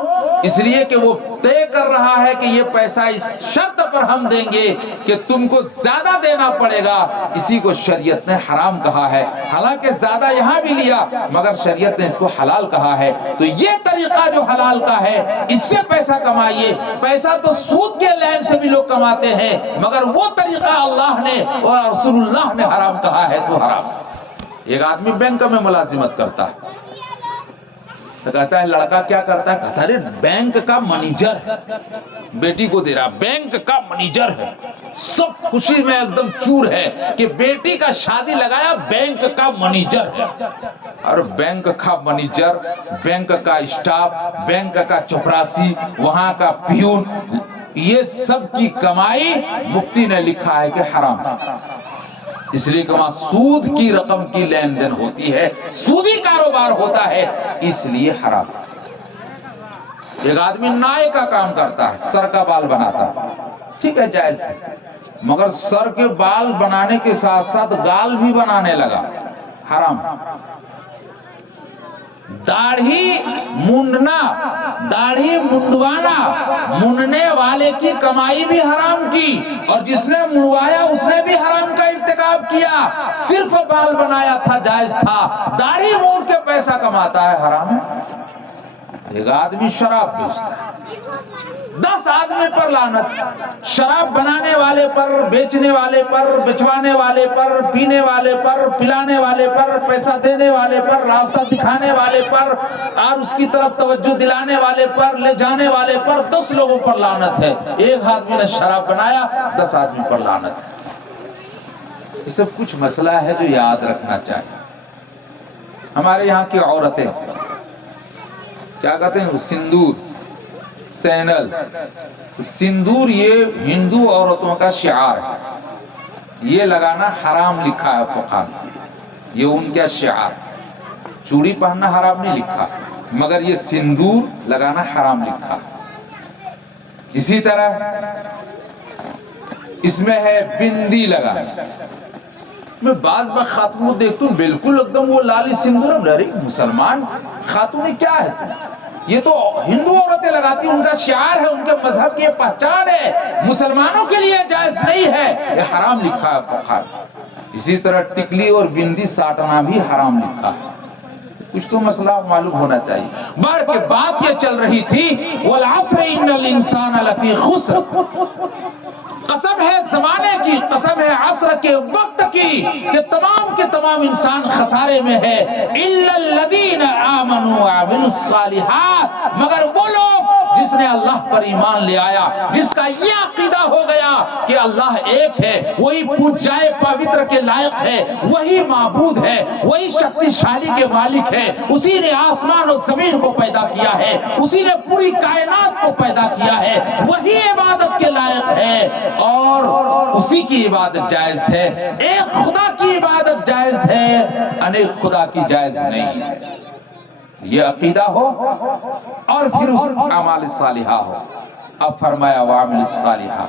اس لیے کہ وہ طے کر رہا ہے کہ یہ پیسہ اس شرط پر ہم دیں گے کہ تم کو زیادہ دینا پڑے گا. اسی کو شریعت نے حرام کہا ہے. حالانکہ زیادہ یہاں بھی لیا مگر شریعت نے اس کو حلال کہا ہے. تو یہ طریقہ جو حلال کا ہے، اس سے پیسہ کمائیے. پیسہ تو سود کے لین سے بھی لوگ کماتے ہیں، مگر وہ طریقہ اللہ نے اور رسول اللہ نے حرام کہا ہے تو حرام. ایک آدمی بینک میں ملازمت کرتا ہے تو کہتا ہے لڑکا کیا کرتا ہے؟ کہتا ہے بینک کا منیجر ہے، بیٹی کو دے رہا بینک کا منیجر ہے. سب خوشی میں ایک دم چور ہے کہ بیٹی کا شادی لگایا بینک کا منیجر ہے. اور بینک کا منیجر، بینک کا اسٹاف، بینک کا چپراسی، وہاں کا پیون، یہ سب کی کمائی مفتی نے لکھا ہے کہ حرام ہے. اس لیے کہ وہاں سود کی رقم کی لین دین ہوتی ہے، سودی کاروبار ہوتا ہے، اس لیے حرام. ایک آدمی نائے کا کام کرتا ہے، سر کا بال بناتا ہے، ٹھیک ہے جائز ہے، مگر سر کے بال بنانے کے ساتھ ساتھ گال بھی بنانے لگا، حرام. داڑھی مونڈنا، داڑھی منڈوانا، مونڈنے والے کی کمائی بھی حرام کی، اور جس نے منڈوایا اس نے بھی حرام کا ارتکاب کیا. صرف بال بنایا تھا جائز تھا، داڑھی مونڈ کے پیسہ کماتا ہے، حرام ہے. ایک آدمی شراب بیچتا ہے، 10 آدمی پر لعنت. شراب بنانے والے پر، بیچنے والے پر، بچوانے والے پر، پینے والے پر، پلانے والے پر، پیسہ دینے والے پر، راستہ دکھانے والے پر، اور اس کی طرف توجہ دلانے والے پر، لے جانے والے پر، 10 لوگوں پر لعنت ہے. ایک آدمی نے شراب بنایا، 10 آدمی پر لعنت ہے. یہ سب کچھ مسئلہ ہے جو یاد رکھنا چاہیے. ہمارے یہاں کی عورتیں کیا کہتے ہیں؟ سندور، سینل. سندور یہ ہندو عورتوں کا شعار ہے، یہ لگانا حرام لکھا ہے فقہ میں، یہ ان کا شعار. چوڑی پہننا حرام نہیں لکھا، مگر یہ سندور لگانا حرام لکھا. اسی طرح اس میں ہے بندی لگانا. میں بعض خاتون کو دیکھتا ہوں بالکل ایک دم وہ لالی سندور. ارے مسلمان خاتون کیا ہے تم؟ یہ تو ہندو عورتیں لگاتی ہیں، ان کا شعار ہے، ان کے مذہب کی پہچان ہے. مسلمانوں کے لیے جائز نہیں ہے، یہ حرام لکھا ہے فقہ. اسی طرح ٹکلی اور بندی ساٹنا بھی حرام لکھا ہے. کچھ تو مسئلہ معلوم ہونا چاہیے. بار کے بات یہ چل رہی تھی، والعصر ان الانسان لفی خسر، قسم ہے زمانے کی، قسم ہے عصر کے وقت کی کہ تمام کے تمام انسان خسارے میں ہے، الا الذین آمنوا وعملوا الصالحات، مگر وہ لوگ جس نے اللہ پر ایمان لے آیا، جس کا یہ عقیدہ ہو گیا کہ اللہ ایک ہے، وہی پوجائے پوتر کے لائق ہے، وہی معبود ہے، وہی شکتی شالی کے مالک ہے، اسی نے آسمان اور زمین کو پیدا کیا ہے، اسی نے پوری کائنات کو پیدا کیا ہے، وہی عبادت کے لائق ہے اور اسی کی عبادت جائز ہے۔ ایک خدا کی عبادت جائز ہے، انیک خدا کی جائز نہیں۔ یہ عقیدہ ہو اور پھر اس اعمال صالحہ ہو۔ اب فرمایا وعمل الصالحہ،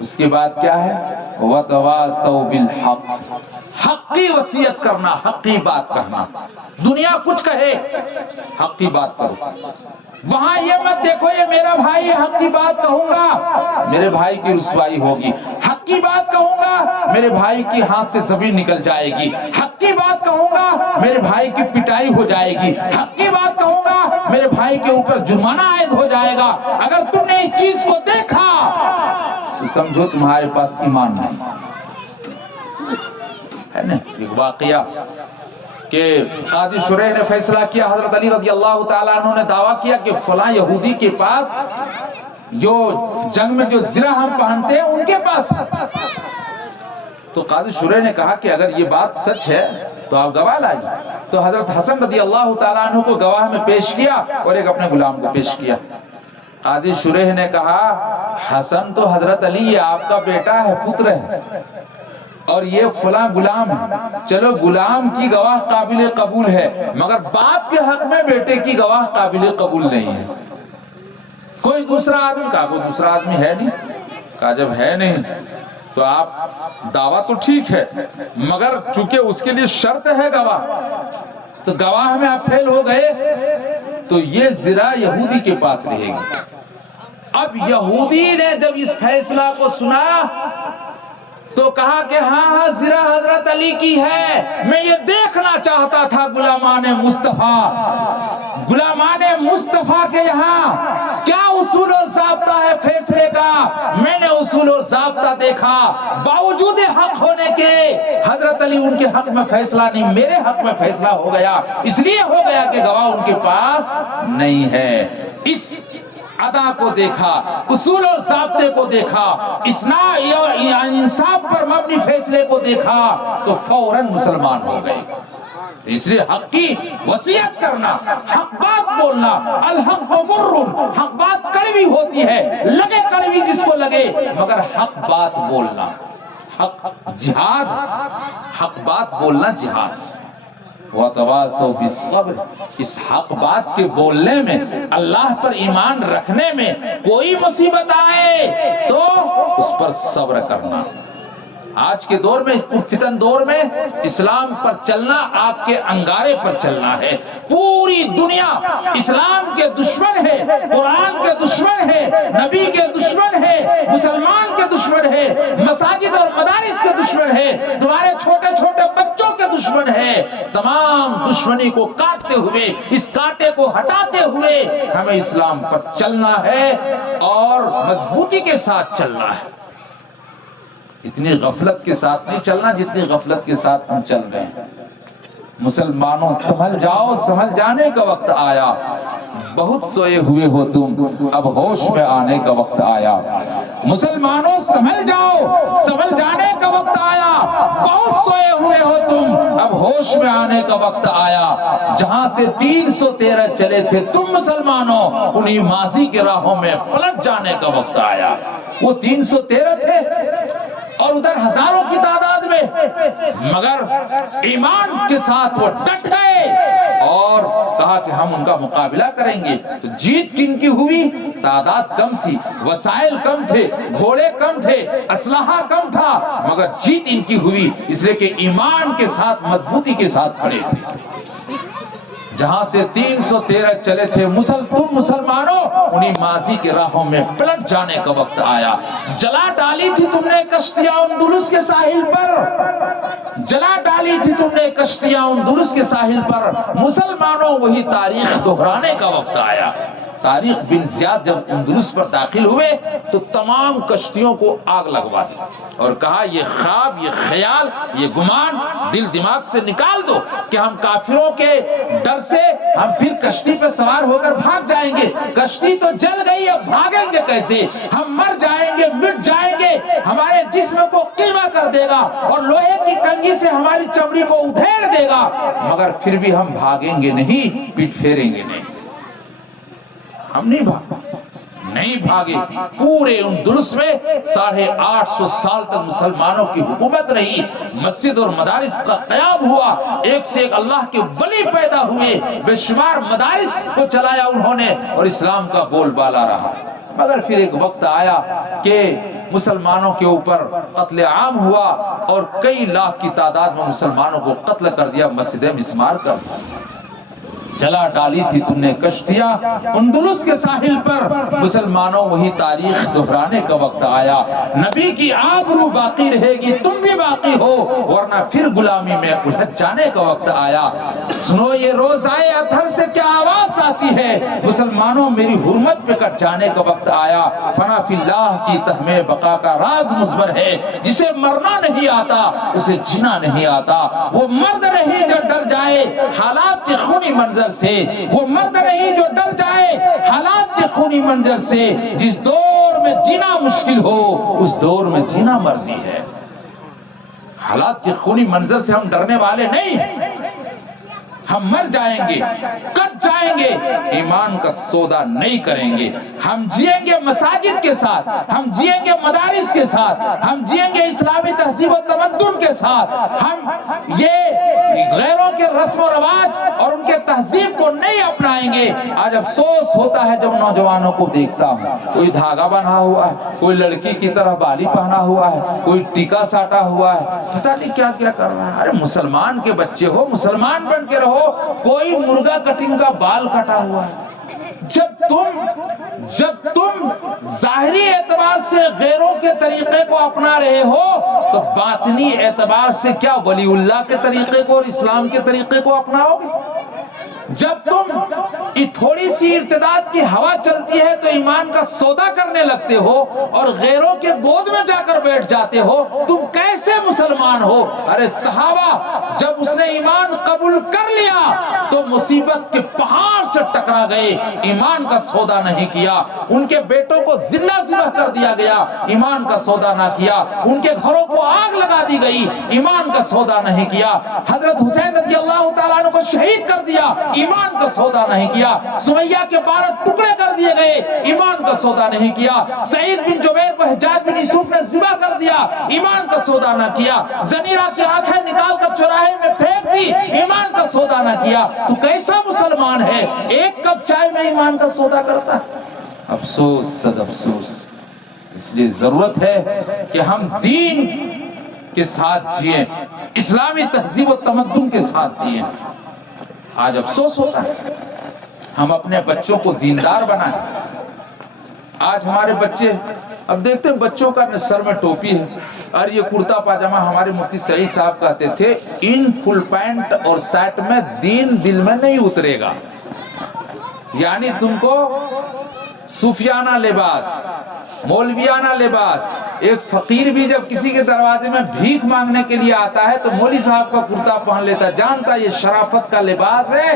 اس کے بعد کیا ہے؟ وتواصوا بالحق، حق کی وصیت کرنا، حق کی بات کہنا۔ دنیا کچھ کہے، حق کی بات کرو۔ وہاں یہ مت دیکھو یہ میرا بھائی ہے، حق کی بات کہوں گا میرے بھائی کی رسوائی ہوگی، حق کی بات کہوں گا میرے بھائی کی ہاتھ سے زمین نکل جائے گی، حق کی بات کہوں گا میرے بھائی کی پٹائی ہو جائے گی، حق کی بات کہوں گا میرے بھائی کے اوپر جرمانہ عائد ہو جائے گا۔ اگر تم نے اس چیز کو دیکھا تو سمجھو تمہارے پاس ایمان نہیں ہے نا۔ ایک واقعہ کہ قاضی شریح نے فیصلہ کیا، حضرت علی رضی اللہ تعالیٰ عنہ نے دعویٰ کیا کہ فلاں یہودی کے پاس جو جنگ میں جو زرہ ہم پہنتے ہیں ان کے پاس، تو قاضی شریح نے کہا کہ اگر یہ بات سچ ہے تو آپ گواہ لائیں۔ تو حضرت حسن رضی اللہ تعالیٰ عنہ کو گواہ میں پیش کیا اور ایک اپنے غلام کو پیش کیا۔ قاضی شریح نے کہا حسن تو حضرت علی یہ آپ کا بیٹا ہے، پتر ہے، اور یہ فلاں غلام ہے، چلو غلام کی گواہ قابل قبول ہے مگر باپ کے حق میں بیٹے کی گواہ قابل قبول نہیں ہے۔ کوئی دوسرا آدمی؟ کہا کوئی دوسرا آدمی ہے نہیں۔ کہا جب ہے نہیں تو آپ دعویٰ تو ٹھیک ہے مگر چونکہ اس کے لیے شرط ہے گواہ، تو گواہ میں آپ فیل ہو گئے تو یہ زرہ یہودی کے پاس رہے گی۔ اب یہودی نے جب اس فیصلہ کو سنا تو کہا کہ ہاں زرہ حضرت علی کی ہے، میں یہ دیکھنا چاہتا تھا غلامان مصطفیٰ کے یہاں کیا اصول و ضابطہ ہے فیصلے کا۔ میں نے اصول و ضابطہ دیکھا، باوجود حق ہونے کے حضرت علی ان کے حق میں فیصلہ نہیں، میرے حق میں فیصلہ ہو گیا، اس لیے ہو گیا کہ گواہ ان کے پاس نہیں ہے۔ اس ادا کو دیکھا، اصول و ضابطے کو دیکھا، انصاف پر مبنی فیصلے کو دیکھا تو فوراً مسلمان ہو گئے۔ اس لیے حق کی وصیت کرنا، حق بات بولنا، الحق مر، حق بات کڑوی ہوتی ہے، لگے کڑوی جس کو لگے، مگر حق بات بولنا، حق جہاد، حق بات بولنا جہاد۔ وَتَوَاصَوْا بِالصَّبْرِ، اس حق بات کے بولنے میں، اللہ پر ایمان رکھنے میں کوئی مصیبت آئے تو اس پر صبر کرنا۔ آج کے دور میں، فتن دور میں، اسلام پر چلنا آپ کے انگارے پر چلنا ہے۔ پوری دنیا اسلام کے دشمن ہے، قرآن کے دشمن ہے، نبی کے دشمن ہے، مسلمان کے دشمن ہے، مساجد اور مدارس کے دشمن ہے، تمہارے چھوٹے چھوٹے بچوں کے دشمن ہے۔ تمام دشمنی کو کاٹتے ہوئے، اس کاٹے کو ہٹاتے ہوئے ہمیں اسلام پر چلنا ہے اور مضبوطی کے ساتھ چلنا ہے۔ اتنی غفلت کے ساتھ نہیں چلنا جتنی غفلت کے ساتھ ہم چل رہے ہیں۔ مسلمانوں سنبھل جاؤ، سنبھل جانے کا وقت آیا۔ بہت سوئے ہوئے ہو تم، اب ہوش میں آنے کا وقت آیا۔ مسلمانوں سنبھل جاؤ، سنبھل جانے کا وقت آیا۔ بہت سوئے ہوئے ہو تم، اب ہوش میں آنے کا وقت آیا۔ جہاں سے 313 چلے تھے تم مسلمانوں، انہی ماضی کے راہوں میں پلٹ جانے کا وقت آیا۔ وہ 313 تھے اور ادھر ہزاروں کی تعداد میں، مگر ایمان کے ساتھ وہ ڈٹ گئے اور کہا کہ ہم ان کا مقابلہ کریں گے۔ تو جیت کن کی ہوئی؟ تعداد کم تھی، وسائل کم تھے، گھوڑے کم تھے، اسلحہ کم تھا، مگر جیت ان کی ہوئی اس لیے کہ ایمان کے ساتھ، مضبوطی کے ساتھ کھڑے تھے۔ جہاں سے 313 چلے تھے تم مسلمانوں، انہی ماضی کے راہوں میں پلٹ جانے کا وقت آیا۔ جلا ڈالی تھی تم نے کشتیاں اندلس کے ساحل پر، جلا ڈالی تھی تم نے کشتیاں اندلس کے ساحل پر، مسلمانوں وہی تاریخ دہرانے کا وقت آیا۔ طارق بن زیاد جب اندلس پر داخل ہوئے تو تمام کشتیوں کو آگ لگوا دی اور کہا یہ خواب، یہ خیال، یہ گمان دل دماغ سے نکال دو کہ ہم کافروں کے ڈر سے ہم پھر کشتی پہ سوار ہو کر بھاگ جائیں گے۔ کشتی تو جل گئی، اب بھاگیں گے کیسے؟ ہم مر جائیں گے، مٹ جائیں گے، ہمارے جسم کو قیمہ کر دے گا اور لوہے کی کنگھی سے ہماری چمڑی کو ادھیڑ دے گا، مگر پھر بھی ہم بھاگیں گے نہیں، پیٹ پھیریں گے نہیں۔ ہم نہیں بھاگے۔ پورے اندلس میں 850 سال تک مسلمانوں کی حکومت رہی، مسجد اور مدارس کا قیام ہوا، ایک سے ایک اللہ کے ولی پیدا ہوئے، بے شمار مدارس کو چلایا انہوں نے اور اسلام کا بول بالا رہا۔ مگر پھر ایک وقت آیا کہ مسلمانوں کے اوپر قتل عام ہوا اور کئی لاکھ کی تعداد میں مسلمانوں کو قتل کر دیا، مسجدیں مسمار کر دیا، جلا ڈالی تھی تم نے کشتیاں اندلس کے ساحل پر۔ مسلمانوں وہی تاریخ دہرانے کا وقت آیا، نبی کی آبرو باقی رہے گی، تم بھی باقی ہو، ورنہ پھر غلامی میں الجھ جانے کا وقت آیا۔ سنو یہ روزائے اطہر سے کیا آواز آتی ہے، مسلمانوں میری حرمت پہ کٹ جانے کا وقت آیا۔ فنا فی اللہ کی تہمِ بقا کا راز مضمر ہے، جسے مرنا نہیں آتا اسے جینا نہیں آتا۔ وہ مرد نہیں جو ڈر جائے حالات کے خونی منظر سے، وہ مرد نہیں جو ڈر جائے حالات کے خونی منظر سے، جس دور میں جینا مشکل ہو اس دور میں جینا مردی ہے۔ حالات کے خونی منظر سے ہم ڈرنے والے نہیں، ہم مر جائیں گے، کٹ جائیں گے، ایمان کا سودا نہیں کریں گے۔ ہم جئیں گے مساجد کے ساتھ، ہم جئیں گے مدارس کے ساتھ، ہم جئیں گے اسلامی تہذیب و تمدن کے ساتھ، ہم یہ غیروں کے رسم و رواج اور ان کے تہذیب کو نہیں اپنائیں گے۔ آج افسوس ہوتا ہے جب نوجوانوں کو دیکھتا ہوں، کوئی دھاگا بندھا ہوا ہے، کوئی لڑکی کی طرح بالی پہنا ہوا ہے، کوئی ٹیکا ساٹا ہوا ہے، پتہ نہیں کیا کیا کر رہا ہے۔ ارے مسلمان کے بچے ہو، مسلمان بن کے رہو، کوئی مرغا کٹنگ کا بال کٹا ہوا ہے۔ جب تم ظاہری اعتبار سے غیروں کے طریقے کو اپنا رہے ہو تو باطنی اعتبار سے کیا ولی اللہ کے طریقے کو اور اسلام کے طریقے کو اپناؤ گے؟ جب تم تھوڑی سی ارتداد کی ہوا چلتی ہے تو ایمان کا سودا کرنے لگتے ہو اور غیروں کے گود میں جا کر بیٹھ جاتے ہو، تم کیسے مسلمان ہو؟ ارے صحابہ جب اس نے ایمان قبول کر لیا تو مصیبت کے پہاڑ سے ٹکرا گئے، ایمان کا سودا نہیں کیا۔ ان کے بیٹوں کو زندہ ذبح کر دیا گیا، ایمان کا سودا نہ کیا۔ ان کے گھروں کو آگ لگا دی گئی، ایمان کا سودا نہیں کیا۔ حضرت حسین رضی اللہ تعالیٰ عنہ کو شہید کر دیا، ایمان کا سودا نہیں کیا۔ سمیہ کے 12 ٹکڑے کر دیے گئے، ایمان کا سودا نہیں کیا۔ سعید بن جبیر کو حجاج بن یوسف نے ذبح کر دیا، ایمان کا سودا نہ کیا۔ زنیرہ کی آنکھیں نکال کر چوراہے میں پھینک دی، ایمان کا سودا نہ کیا۔ تو کیسا مسلمان ہے ایک کپ چائے میں ایمان کا سودا کرتا ہے؟ افسوس صد افسوس۔ اس لیے ضرورت ہے کہ ہم دین کے ساتھ جئیں، اسلامی تہذیب و تمدن کے ساتھ جئیں۔ آج افسوس ہوتا ہے ہم اپنے بچوں کو دیندار بنائیں۔ آج ہمارے بچے، اب دیکھتے ہیں بچوں کا سر میں ٹوپی ہے اور یہ کرتا پاجامہ، ہمارے مفتی سعید صاحب کہتے تھے ان فل پینٹ اور سیٹ میں دین دل میں نہیں اترے گا۔ یعنی تم کو صوفیانہ لباس، مولویانہ لباس، ایک فقیر بھی جب کسی کے دروازے میں بھیک مانگنے کے لیے آتا ہے تو مولوی صاحب کا کرتا پہن لیتا ہے، جانتا یہ شرافت کا لباس ہے،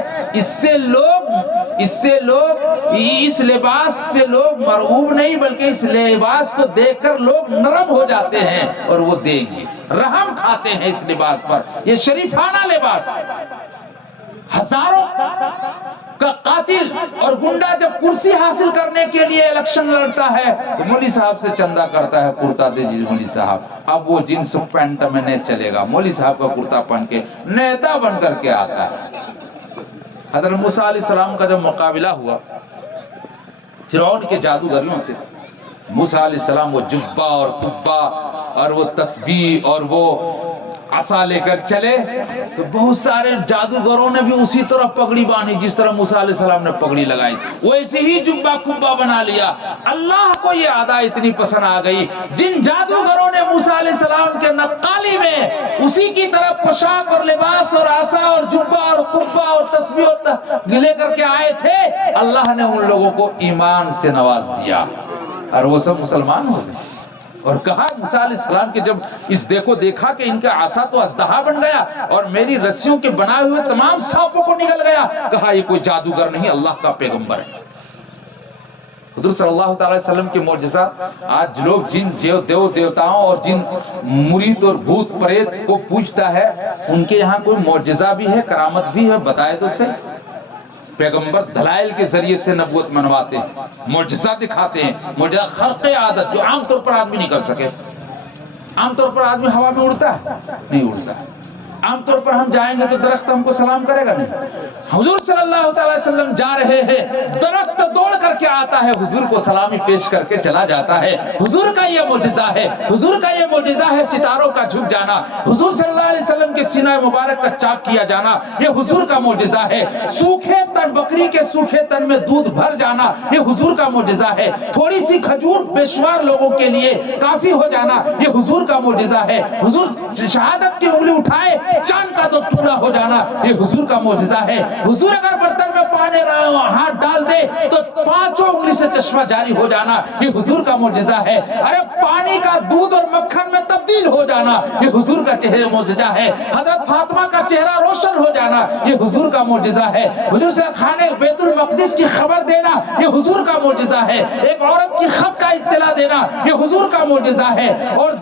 اس لباس سے لوگ مرعوب نہیں بلکہ اس لباس کو دیکھ کر لوگ نرم ہو جاتے ہیں اور وہ دیں گے، رحم کھاتے ہیں اس لباس پر۔ یہ شریفانہ لباس، ہزاروں کا قاتل اور گنڈا جب کرسی حاصل کرنے کے لیے الیکشن لڑتا ہے تو مولوی صاحب سے چندہ کرتا ہے، کرتا دے جی مولوی صاحب۔ اب وہ جنس پینٹ میں نہیں چلے گا، مولوی صاحب کا کرتا پہن کے نیتا بن کر کے آتا ہے۔ حضرت موسیٰ علیہ السلام کا جب مقابلہ ہوا فرعون کے جادوگروں سے، موسیٰ علیہ السلام وہ جبہ اور قبہ اور وہ تسبیح اور وہ عصا لے کر چلے تو بہت سارے جادوگروں نے بھی اسی طرح پگڑی باندھی جس طرح موسیٰ علیہ السلام نے پگڑی لگائی، ویسے ہی جبہ کبہ بنا لیا۔ اللہ کو یہ عادہ اتنی پسند آ گئی، جن جادوگروں نے موسیٰ علیہ السلام کے نقالی میں اسی کی طرح پوشاک اور لباس اور عصا اور جبہ اور قبہ اور تسبیح لے کر کے آئے تھے، اللہ نے ان لوگوں کو ایمان سے نواز دیا اور وہ سب مسلمان ہو گئے۔ اور کہا موسیٰ علیہ السلام کے جب اس دیکھا کہ ان کا عصا تو اژدہا بن گیا اور میری رسیوں کے بنائے ہوئے تمام سانپوں کو نگل گیا، کہا یہ کوئی جادوگر نہیں، اللہ کا پیغمبر ہے۔ حضور صلی اللہ تعالی وسلم کے معجزات آج لوگ جن دیو دیوتاؤں اور جن مرید اور بھوت پریت کو پوجتا ہے، ان کے یہاں کوئی معجزہ بھی ہے، کرامت بھی ہے، بتائے تو سے پیغمبر دلائل کے ذریعے سے نبوت منواتے ہیں، معجزہ دکھاتے ہیں، معجزہ خرق عادت جو عام طور پر آدمی نہیں کر سکے۔ عام طور پر آدمی ہوا میں اڑتا ہے نہیں اڑتا ہے، عام طور پر ہم جائیں گے تو درخت ہم کو سلام کرے گا نہیں۔ حضور صلی اللہ تعالی وسلم جا رہے ہیں، درخت دوڑ کر کے آتا ہے، حضور کو سلامی پیش کر کے چلا جاتا ہے۔ حضور کا یہ معجزہ ہے، حضور کا یہ معجزہ ہے ستاروں کا جھک جانا، حضور صلی اللہ علیہ وسلم کے سینہ مبارک کا چاک کیا جانا، یہ حضور کا معجزہ ہے۔ سوکھے تن، بکری کے سوکھے تن میں دودھ بھر جانا، یہ حضور کا معجزہ ہے۔ تھوڑی سی کھجور پیشوار لوگوں کے لیے کافی ہو جانا، یہ حضور کا معجزہ ہے۔ حضور شہادت کی انگلی اٹھائے، چاند کا تو ٹکڑا ہو جانا، یہ حضور کا معجزہ ہے۔ حضور اگر برتن میں پانی ہاتھ ڈال دے تو 5 انگلی سے چشمہ جاری ہو جانا، یہ حضور کا معجزہ ہے۔ ارے پانی کا دودھ اور مکھن میں تبدیل ہو جانا، یہ حضور کا چہرہ معجزہ ہے۔ حضرت فاطمہ کا چہرہ روشن ہو جانا، یہ حضور کا معجزہ ہے۔ حضور سے خانے بیت المقدس کی خبر دینا، یہ حضور کا معجزہ ہے۔ ایک عورت کی خط کا اطلاع دینا، یہ حضور کا معجزہ ہے۔ اور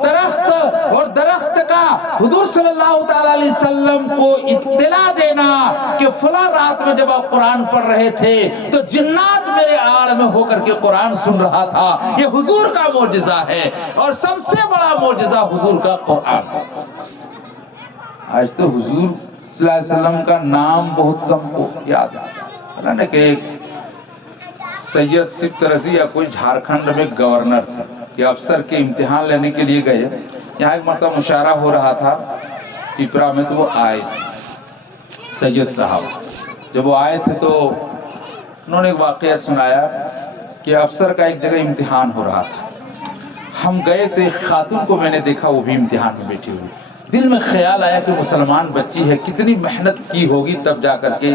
درخت کا حضور صلی اللہ تعالی علیہ وسلم کو اطلاع دینا کہ فلاں رات میں جب آپ قرآن پڑھ رہے تھے تو جنات میرے آڑ میں ہو کر کے قرآن سن رہا تھا، یہ حضور کا معجزہ ہے۔ اور سب سے بڑا معجزہ حضور کا قرآن۔ آج تو حضور صلی اللہ علیہ وسلم کا نام بہت کم کو یاد ہے کہ سید سبت رضی یا کوئی جھارکھنڈ میں گورنر تھے کہ افسر کے امتحان لینے کے لیے گئے، یہاں ایک مرتبہ مشاعرہ ہو رہا تھا ٹپرا میں، تو وہ آئے سید صاحب۔ جب وہ آئے تھے تو انہوں نے ایک واقعہ سنایا کہ افسر کا ایک جگہ امتحان ہو رہا تھا، ہم گئے تو ایک خاتون کو میں نے دیکھا وہ بھی امتحان میں بیٹھی ہوئی۔ دل میں خیال آیا کہ مسلمان بچی ہے، کتنی محنت کی ہوگی تب جا کر کے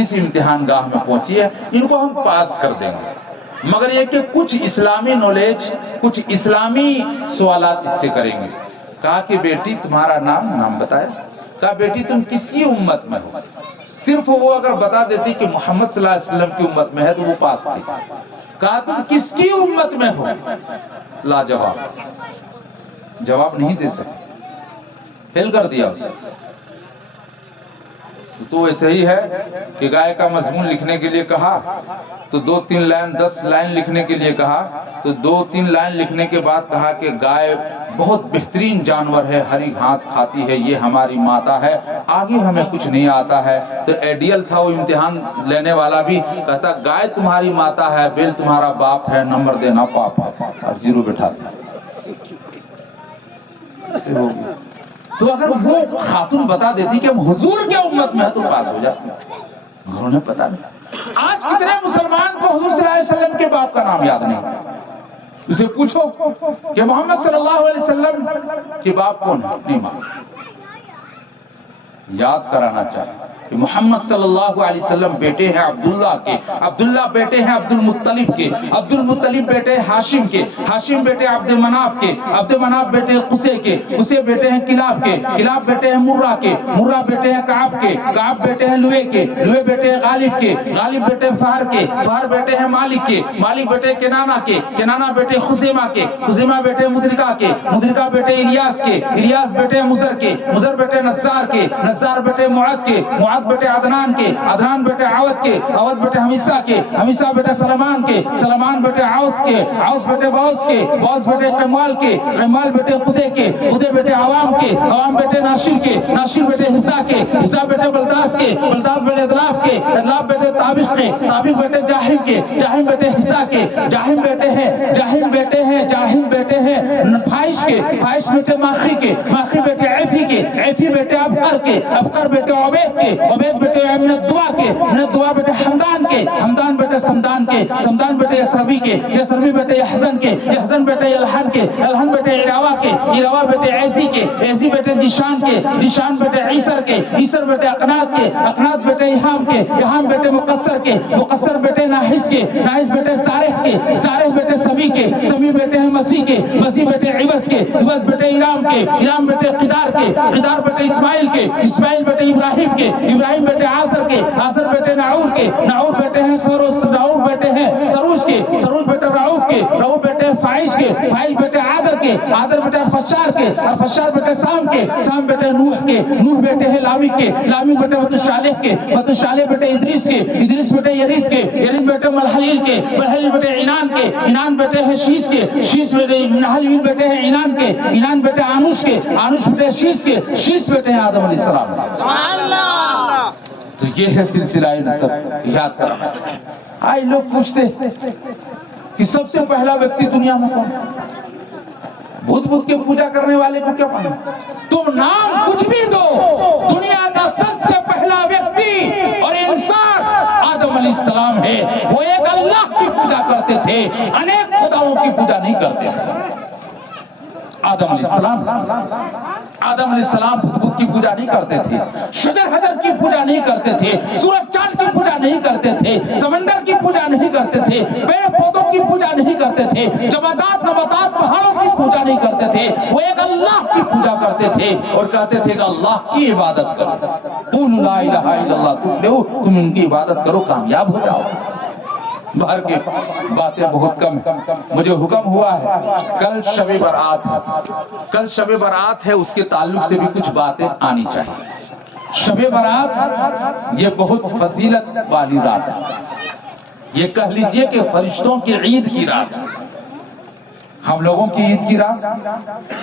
اس امتحان گاہ میں پہنچی ہے، ان کو ہم پاس کر دیں گے، مگر یہ کہ کچھ اسلامی نالج، کچھ اسلامی سوالات اس سے کریں گے۔ کہا کہ بیٹی تمہارا نام بتایا، کہا بیٹی تم کس کی امت میں ہو؟ صرف وہ اگر بتا دیتی کہ محمد صلی اللہ علیہ وسلم کی امت میں ہے تو وہ پاس تھی۔ کہا تم کس کی امت میں ہو؟ لاجواب، جواب نہیں دے سکتے، فیل کر دیا اسے۔ تو ایسے ہی ہے کہ گائے کا مضمون لکھنے کے لیے کہا تو 2-3 لائن 10 لائن لکھنے کے لیے کہا تو 2-3 لائن لکھنے کے بعد کہا کہ گائے بہت بہترین جانور ہے، ہری گھاس کھاتی ہے، یہ ہماری ماتا ہے، آگے ہمیں کچھ نہیں آتا ہے۔ تو ایڈیل تھا وہ امتحان لینے والا بھی، کہتا گائے تمہاری ماتا ہے، بیل تمہارا باپ ہے، نمبر دینا پاپا، 0 بٹھا دیا۔ تو اگر وہ خاتون بتا دیتی کہ ہم حضور کے امت میں ہے تو پاس ہو جاتے، انہوں نے پتا نہیں۔ آج کتنے مسلمان کو حضور صلی اللہ علیہ وسلم کے باپ کا نام یاد نہیں؟ اسے پوچھو کہ محمد صلی اللہ علیہ وسلم کے باپ کون ہے، نہیں معلوم۔ یاد کرانا چاہیے کہ محمد صلی اللہ علیہ وسلم بیٹے ہیں عبداللہ کے، عبداللہ بیٹے ہیں عبد المطلب کے، عبد المطلب بیٹے ہاشم کے، ہاشم بیٹے عبد مناف کے، عبد مناف بیٹے قصے کے، قصے بیٹے ہیں کلاب کے، کلاب بیٹے ہیں مرہ کے، مرہ بیٹے ہیں کعب کے، کعب بیٹے ہیں لوے کے، لوے بیٹے ہیں غالب کے، غالب بیٹے فہر کے، فہر بیٹے ہیں مالک کے، مالک بیٹے کنانہ کے، کنانہ بیٹے خزیمہ کے، خزیمہ بیٹے مدرکہ کے، مدرکہ بیٹے الیاس کے، الیاس بیٹے مزر کے، مزر بیٹے نزار کے، نزار بیٹے معد کے، معد معاذ بیٹے عدنان کے، عدنان بیٹے عود کے، عود بیٹے حمیسہ کے، حمیسہ بیٹے سلمان کے، سلمان بیٹے عوس کے، عوس بیٹے بوس کے، بوس بیٹے قموال کے، قموال بیٹے قدے کے، قدے بیٹے عوام کے، عوام بیٹے ناشر کے، ناشر بیٹے حسا کے، حسا بیٹے بلداس کے، بلداس بیٹے ادلاف کے، ادلاف بیٹے تابق کے، تابق بیٹے جاہم کے، جاہم بیٹے حسا کے، جاہم بیٹے ہیں، جاہم بیٹے ہیں، جاہم بیٹے ہیں فائش کے، فائش بیٹے ماخی کے، ماخی بیٹے عیفی کے، عیفی بیٹے افقر کے، افقر بیٹے عبید کے، عبید بیٹے امن الدعا کے، امن الدعا بیٹے حمدان کے، حمدان بیٹے سمدان کے، سمدان بیٹے یسربی کے، یسربی بیٹے یحزن کے، یحزن بیٹے یلحن کے، یلحن بیٹے عراوہ کے، عراوہ بیٹے عیزی کے، عیزی بیٹے جیشان کے، جیشان بیٹے عیسر کے، عیسر بیٹے اقنات کے، اقنات بیٹے یحام کے، یحام بیٹے مقصر کے، مقصر بیٹے ناحس کے، ناحس بیٹے زارح کے، زارح بیٹے سبی کے، سبی بیٹے ہیں مسیح کے، مسیح بیٹے عوض کے، عوض بیٹے ایرام کے، ایرام بیٹے قدار کے، قدار بیٹے اسماعیل کے، اسماعیل بیٹے ابراہیم کے، ابراہیم بیٹے آزر کے، آزر بیٹے نعور کے، نعور بیٹے ہیں سروس، نعور بیٹے ہیں سروش کے، سروش بیٹے رعوف کے، رعوف بیٹے فائش کے، فائش بیٹے عادر کے، عادر بیٹے فشار کے، اور فشار بیٹے سام کے، سام بیٹے نوح کے، نوح بیٹے ہیں لامک کے، لامک بیٹے متشالح کے، متشالح بیٹے ادریس کے، ادریس بیٹے یرید کے، یرید بیٹے ملحلیل کے، ملحلیل بیٹے عنان کے، عنان بیٹے ہیں شیس کے، شیس بیٹے ملحلیل بیٹے ہیں عنان کے، عنان بیٹے آنوش کے، آنوش بیٹے شیس کے، شیس بیٹے ہیں آدم علیہ السلام۔ سبحان اللہ۔ تو یہ ہے سلسلہ نسب، یاد کرنا۔ آئے لوگ پوچھتے کہ سب سے پہلا ویکتی دنیا میں کون؟ بت بت کے پوجا کرنے والے کو کیا پانا؟ تم نام کچھ بھی دو، دنیا کا سب سے پہلا ویکتی اور انسان آدم علیہ السلام ہے۔ وہ ایک اللہ کی پوجا کرتے تھے، انیک خداؤں کی پوجا نہیں کرتے تھے۔ آدم علیہ السلام، آدم علیہ السلام بت کی پوجا نہیں کرتے تھے، شجر حجر کی پوجا نہیں کرتے تھے، سورج چاند کی پوجا نہیں کرتے تھے، سمندر کی پوجا نہیں کرتے تھے، پیڑ پودوں کی پوجا نہیں کرتے تھے، جمادات نباتات پہاڑوں کی پوجا نہیں کرتے تھے۔ وہ ایک اللہ کی پوجا کرتے تھے اور کہتے تھے کہ اللہ کی عبادت کرو، قولوا لا الہ الا اللہ تفلحوا، تم ان کی عبادت کرو کامیاب ہو جاؤ۔ باہر کی باتیں بہت کم ہیں۔ مجھے حکم ہوا ہے کل شب برات ہے، کل شب برات ہے، اس کے تعلق سے بھی کچھ باتیں آنی چاہیے۔ شب برات یہ بہت فضیلت والی رات ہے، یہ کہہ لیجئے کہ فرشتوں کی عید کی رات ہے۔ ہم لوگوں کی عید کی رات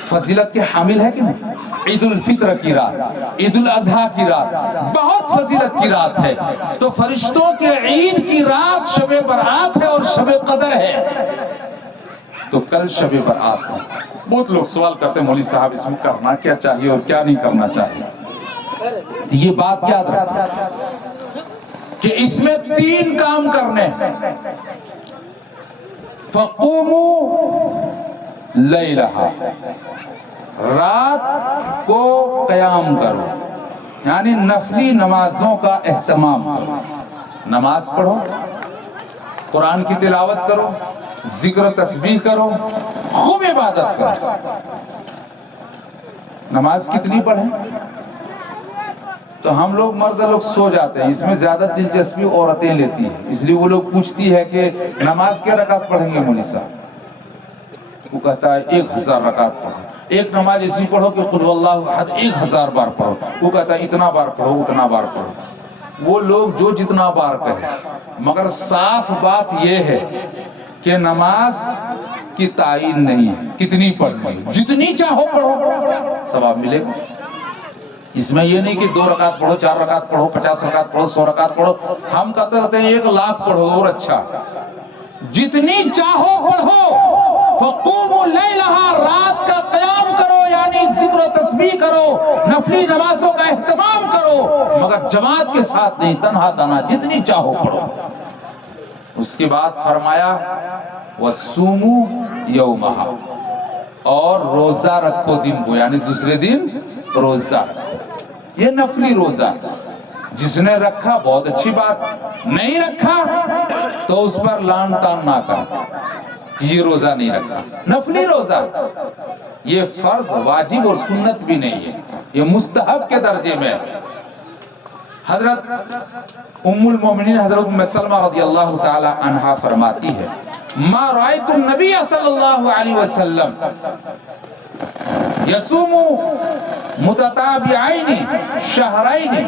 فضیلت کے حامل ہے کہ نہیں؟ عید الفطر کی رات، عید الاضحیٰ کی رات بہت فضیلت کی رات ہے۔ تو فرشتوں کے عید کی رات شب برات ہے اور شب قدر ہے، تو کل شب برات ہے۔ بہت لوگ سوال کرتے ہیں مولوی صاحب اس میں کرنا کیا چاہیے اور کیا نہیں کرنا چاہیے۔ یہ بات یاد رکھیں کہ اس میں 3 کام کرنے ہیں۔ فَقُومُوا لَيْلَهَا، رات کو قیام کرو، یعنی نفلی نمازوں کا اہتمام کرو، نماز پڑھو، قرآن کی تلاوت کرو، ذکر و تسبیح کرو، خوب عبادت کرو۔ نماز کتنی پڑھیں؟ تو ہم لوگ مرد لوگ سو جاتے ہیں، اس میں زیادہ دلچسپی عورتیں لیتی ہیں، اس لیے وہ لوگ پوچھتی ہے کہ نماز کیا رکعت پڑھیں گے مولوی صاحب؟ وہ کہتا ہے 1000 رکعت پڑھو۔ ایک نماز ایسی پڑھو کہ قل واللہ احد 1000 بار پڑھو، وہ کہتا ہے اتنا بار پڑھو اتنا بار پڑھو۔ وہ لوگ جو جتنا بار کہیں، مگر صاف بات یہ ہے کہ نماز کی تعین نہیں ہے کتنی پڑھنی، جتنی چاہو پڑھو ثواب ملے گا۔ اس میں یہ نہیں کہ 2 رکعت پڑھو، 4 رکعت پڑھو، 50 رکعت پڑھو، 100 رکعت پڑھو۔ ہم کہتے ہیں 1 لاکھ پڑھو اور اچھا، جتنی چاہو پڑھو۔ فَقُومُوا لَيْلَهَا، رات کا قیام کرو، یعنی ذکر و تسبیح کرو، نفلی نمازوں کا اہتمام کرو، مگر جماعت کے ساتھ نہیں، تنہا تنہا جتنی چاہو پڑھو۔ اس کے بعد فرمایا وَصُومُوا يَوْمَهَا، اور روزہ رکھو دن کو، یعنی دوسرے دن روزہ۔ یہ نفلی روزہ، جس نے رکھا بہت اچھی بات، نہیں رکھا تو اس پر لان تان نہ کر، یہ روزہ نہیں رکھا۔ نفلی روزہ یہ فرض واجب اور سنت بھی نہیں ہے، یہ مستحب کے درجے میں۔ حضرت ام المومنین حضرت ام سلمہ رضی اللہ تعالی عنہا فرماتی ہے ما رأیت النبی صلی اللہ علیہ وسلم یصوم متتابعین شہرین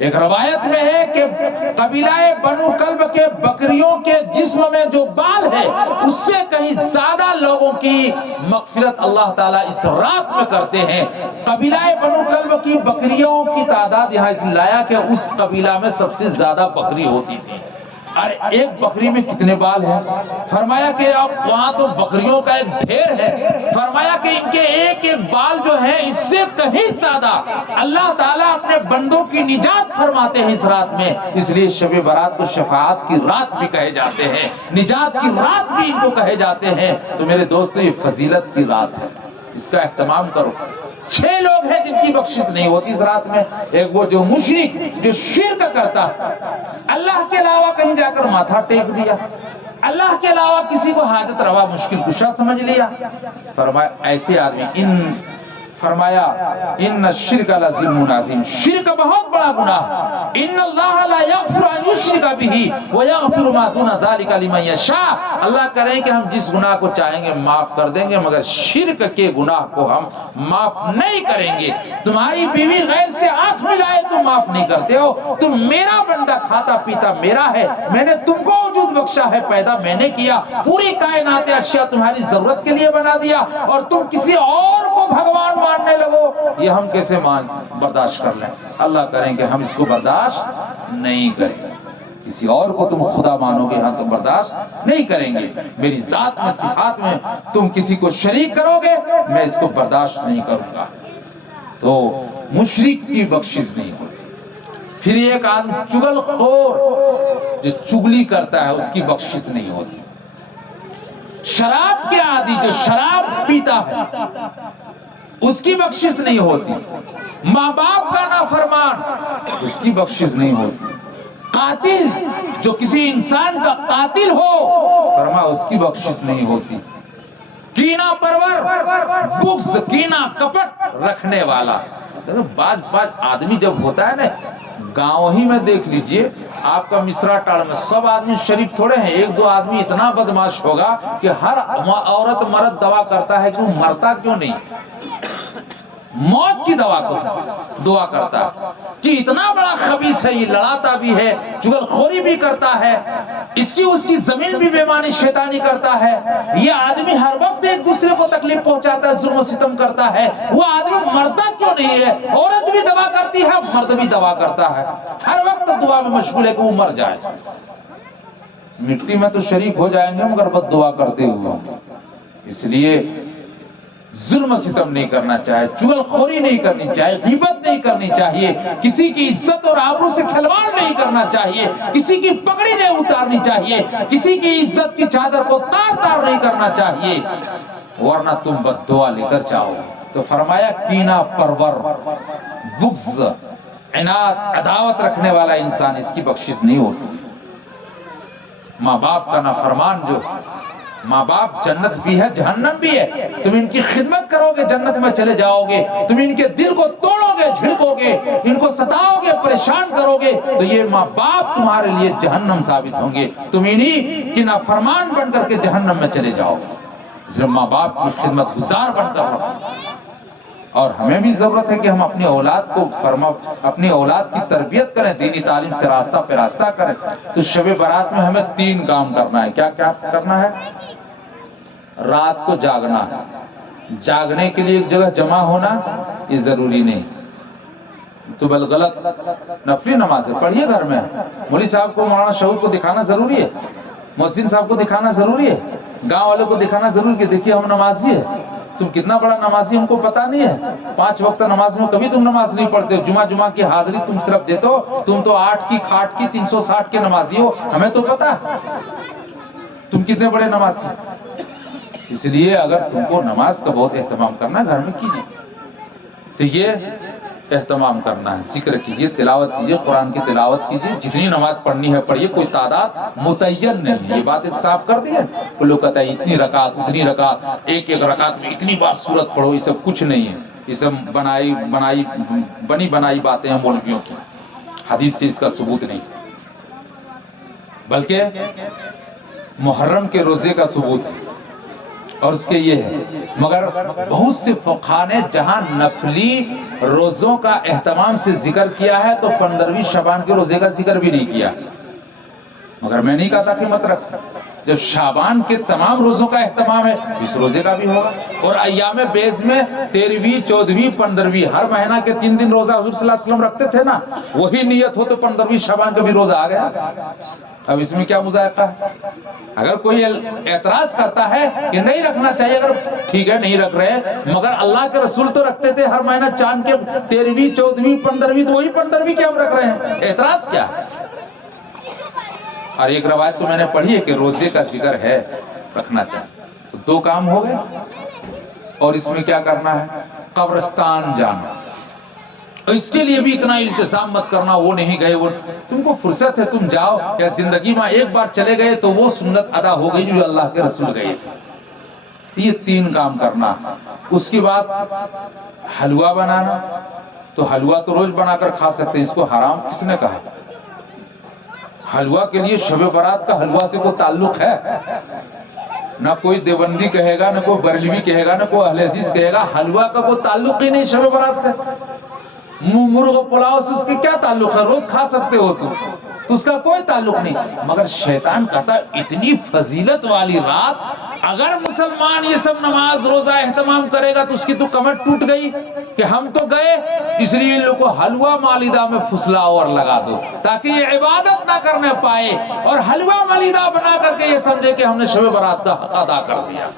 ایک روایت میں ہے کہ قبیلہ بنو کلب کے بکریوں کے جسم میں جو بال ہے اس سے کہیں زیادہ لوگوں کی مغفرت اللہ تعالیٰ اس رات میں کرتے ہیں۔ قبیلہ بنو کلب کی بکریوں کی تعداد یہاں اس لایا کہ اس قبیلہ میں سب سے زیادہ بکری ہوتی تھی۔ اور ایک بکری میں کتنے بال ہیں؟ فرمایا کہ اب وہاں تو بکریوں کا ایک ڈھیر ہے، فرمایا کہ ان کے ایک ایک بال جو ہیں اس سے کہیں زیادہ اللہ تعالیٰ اپنے بندوں کی نجات فرماتے ہیں اس رات میں۔ اس لیے شب برات کو شفاعت کی رات بھی کہے جاتے ہیں، نجات کی رات بھی ان کو کہے جاتے ہیں۔ تو میرے دوستو یہ فضیلت کی رات ہے، اس کا اہتمام کرو۔ 6 لوگ ہیں جن کی بخشش نہیں ہوتی اس رات میں۔ ایک وہ جو مشرک، جو شرک کرتا ہے، اللہ کے علاوہ کہیں جا کر ماتھا ٹیک دیا، اللہ کے علاوہ کسی کو حاجت روا مشکل کشا سمجھ لیا، فرمایا ایسے آدمی فرمایا ان الشرک لظلم عظیم، شرک بہت بڑا گناہ ہے۔ ان اللہ لا یغفر ان یشرک بہ ویغفر ما دون ذلک لمن یشاء، اللہ کریں کہ ہم جس گناہ کو چاہیں گے معاف کر دیں گے مگر شرک کے گناہ کو ہم معاف نہیں کریں گے۔ تمہاری بیوی غیر سے آنکھ ملائے تم معاف نہیں کرتے ہو، تم میرا بندہ، کھاتا پیتا میرا ہے، میں نے تم کو وجود بخشا ہے، پیدا میں نے کیا، پوری کائنات اشیاء تمہاری ضرورت کے لیے بنا دیا، اور تم کسی اور کو بھگوان ماننے لگو، یہ ہم کیسے برداشت کر لیں؟ اللہ کریں کہ ہم اس کو برداشت نہیں کریں گے۔ کسی اور کو تم خدا مانو گے، ہاں تم برداشت نہیں کریں گے۔ میری ذات میں، صفات میں تم کسی کو شریک کرو گے، میں اس کو برداشت نہیں کروں گا۔ تو مشرک کی بخشش نہیں ہوتی۔ پھر ایک آدمی چغل خور جو چگلی کرتا ہے اس کی بخشش نہیں ہوتی۔ شراب کے عادی جو شراب پیتا ہے اس کی بخشش نہیں ہوتی۔ ماں باپ کا نافرمان اس کی بخشش نہیں ہوتی۔ قاتل جو کسی انسان کا قاتل ہو فرما اس کی بخشش نہیں ہوتی۔ کینہ پرور، بغض، کینہ کپٹ رکھنے والا، بعض آدمی جب ہوتا ہے نا، گاؤں ہی میں دیکھ لیجئے، آپ کا مصرا ٹاڑ میں سب آدمی شریف تھوڑے ہیں، 1-2 آدمی اتنا بدماش ہوگا کہ ہر عورت مرد دعا کرتا ہے کہ وہ مرتا کیوں نہیں، موت کی دعا کرتا ہے کہ اتنا بڑا خبیث ہے، یہ لڑاتا بھی ہے، چغل خوری بھی کرتا ہے، اس کی زمین بھی بےمانی شیطانی کرتا ہے، یہ آدمی ہر وقت ایک دوسرے کو تکلیف پہنچاتا ہے، ظلم و ستم کرتا ہے، وہ آدمی مرتا کیوں نہیں ہے؟ عورت بھی دعا کرتی ہے، مرد بھی دعا کرتا ہے، ہر وقت دعا میں مشغول ہے کہ وہ مر جائے۔ مٹی میں تو شریک ہو جائیں گے مگر بد دعا کرتے ہوئے۔ اس لیے ظلم و ستم نہیں کرنا چاہیے، چغل خوری نہیں کرنی چاہیے، غیبت نہیں کرنی چاہیے، کسی کی عزت اور آبرو سے کھلواڑ نہیں کرنا چاہیے، کسی کی پگڑی نہیں اتارنی چاہیے، کسی کی عزت کی چادر کو تار نہیں کرنا چاہیے، ورنہ تم بد دعا لے کر جاؤ۔ تو فرمایا کینہ پرور، بغض، عناد، عداوت رکھنے والا انسان، اس کی بخشش نہیں ہوتی۔ ماں باپ کا نافرمان جو، ماں باپ جنت بھی ہے جہنم بھی ہے، تم ان کی خدمت کرو گے جنت میں چلے جاؤ گے، تم ان کے دل کو توڑو گے، جھڑکو گے، ان کو ستاؤ گے، پریشان کرو گے تو یہ ماں باپ تمہارے لیے جہنم ثابت ہوں گے، تم انہی کی نافرمان بن کر کے جہنم میں چلے جاؤ گے۔ اس لیے ماں باپ کی خدمت گزار بن کر رہو۔ اور ہمیں بھی ضرورت ہے کہ ہم اپنی اولاد کو اپنی اولاد کی تربیت کریں، دینی تعلیم سے راستہ پہ راستہ کریں۔ تو شب برات میں ہمیں 3 کام کرنا ہے۔ کیا کیا کرنا ہے؟ رات کو جاگنا ہے، جاگنے کے لیے ایک جگہ جمع ہونا یہ ضروری نہیں تو بل غلط نفلی نمازیں پڑھیے گھر میں، مولوی صاحب کو، مولانا شعور کو دکھانا ضروری ہے، محسن صاحب کو دکھانا ضروری ہے، گاؤں والوں کو دکھانا ضروری ہے کہ دیکھیے ہم نمازی ہے، تم کتنا بڑا نمازی ہم کو پتا نہیں ہے، 5 وقت نماز میں کبھی تم نماز نہیں پڑھتے ہو، جمعہ کی حاضری تم صرف دیتے ہو، تم تو 8 کی کھاٹ کی 360 کے نمازی ہو، ہمیں تو پتا ہے تم کتنے بڑے نمازی۔ اس لیے اگر تم کو نماز کا بہت اہتمام کرنا ہے گھر میں کیجیے، تو یہ اہتمام کرنا ہے، ذکر کیجیے، تلاوت کیجیے، قرآن کی تلاوت کیجیے، جتنی نماز پڑھنی ہے پڑھیے، کوئی تعداد متعین نہیں ہے، یہ بات ایک صاف کر دی ہے۔ کوئی لوگ کہتا ہے اتنی رکعت اتنی رکعت، ایک رکعت میں اتنی بار سورت پڑھو، یہ سب کچھ نہیں ہے، یہ سب بنی بنائی باتیں ہیں مولویوں کی، حدیث سے اس کا ثبوت نہیں، بلکہ محرم کے روزے کا ثبوت ہے۔ اور اس کے یہ ہے. مگر بہت سے فقہا نے جہاں نفلی روزوں کا اہتمام سے ذکر کیا ہے تو 15ویں شعبان کے روزے کا ذکر بھی نہیں کیا. مگر میں نہیں کہا تھا کہ مت رکھ. جب شعبان کے تمام روزوں کا اہتمام ہے اس روزے کا بھی ہوگا. اور ایام بیض میں 13ویں 14ویں 15ویں ہر مہینہ کے 3 دن روزہ حضور صلی اللہ علیہ وسلم رکھتے تھے نا. وہی نیت ہو تو 15ویں شعبان کا بھی روزہ آ گیا. اب اس میں کیا مذائقہ ہے؟ اگر کوئی اعتراض کرتا ہے کہ نہیں رکھنا چاہیے، اگر ٹھیک ہے نہیں رکھ رہے، مگر اللہ کے رسول تو رکھتے تھے ہر مہینہ چاند کے 13ویں 14ویں 15ویں، تو وہی 15ویں کیا ہم رکھ رہے ہیں؟ اعتراض کیا ہے؟ اور ایک روایت تو میں نے پڑھی ہے کہ روزے کا ذکر ہے رکھنا چاہیے. تو 2 کام ہو گئے. اور اس میں کیا کرنا ہے؟ قبرستان جانا. اس کے لیے بھی اتنا التزام مت کرنا، وہ نہیں گئے، وہ تم کو فرصت ہے تم جاؤ. یا زندگی میں ایک بار چلے گئے تو وہ سنت ادا ہو گئی جو اللہ کے رسول گئے. یہ 3 کام کرنا. اس کے بعد حلوہ بنانا. تو حلوہ تو روز بنا کر کھا سکتے ہیں، اس کو حرام کس نے کہا؟ حلوہ کے لیے شب برات کا حلوہ سے کوئی تعلق ہے؟ نہ کوئی دیوبندی کہے گا، نہ کوئی بریلوی کہے گا، نہ کوئی اہل حدیث کہے گا. حلوہ کا کوئی تعلق ہی نہیں شب برات سے. مرغ پلاؤ سے اس کے کیا تعلق ہے؟ روز کھا سکتے ہو تو اس کا کوئی تعلق نہیں. مگر شیطان کہتا اتنی فضیلت والی رات اگر مسلمان یہ سب نماز روزہ اہتمام کرے گا تو اس کی تو کمر ٹوٹ گئی کہ ہم تو گئے، اس لیے ان لوگوں کو حلوہ مالیدہ میں پھسلا اور لگا دو تاکہ یہ عبادت نہ کرنے پائے اور حلوہ مالیدہ بنا کر کے یہ سمجھے کہ ہم نے شب برات کا حق ادا کر دیا.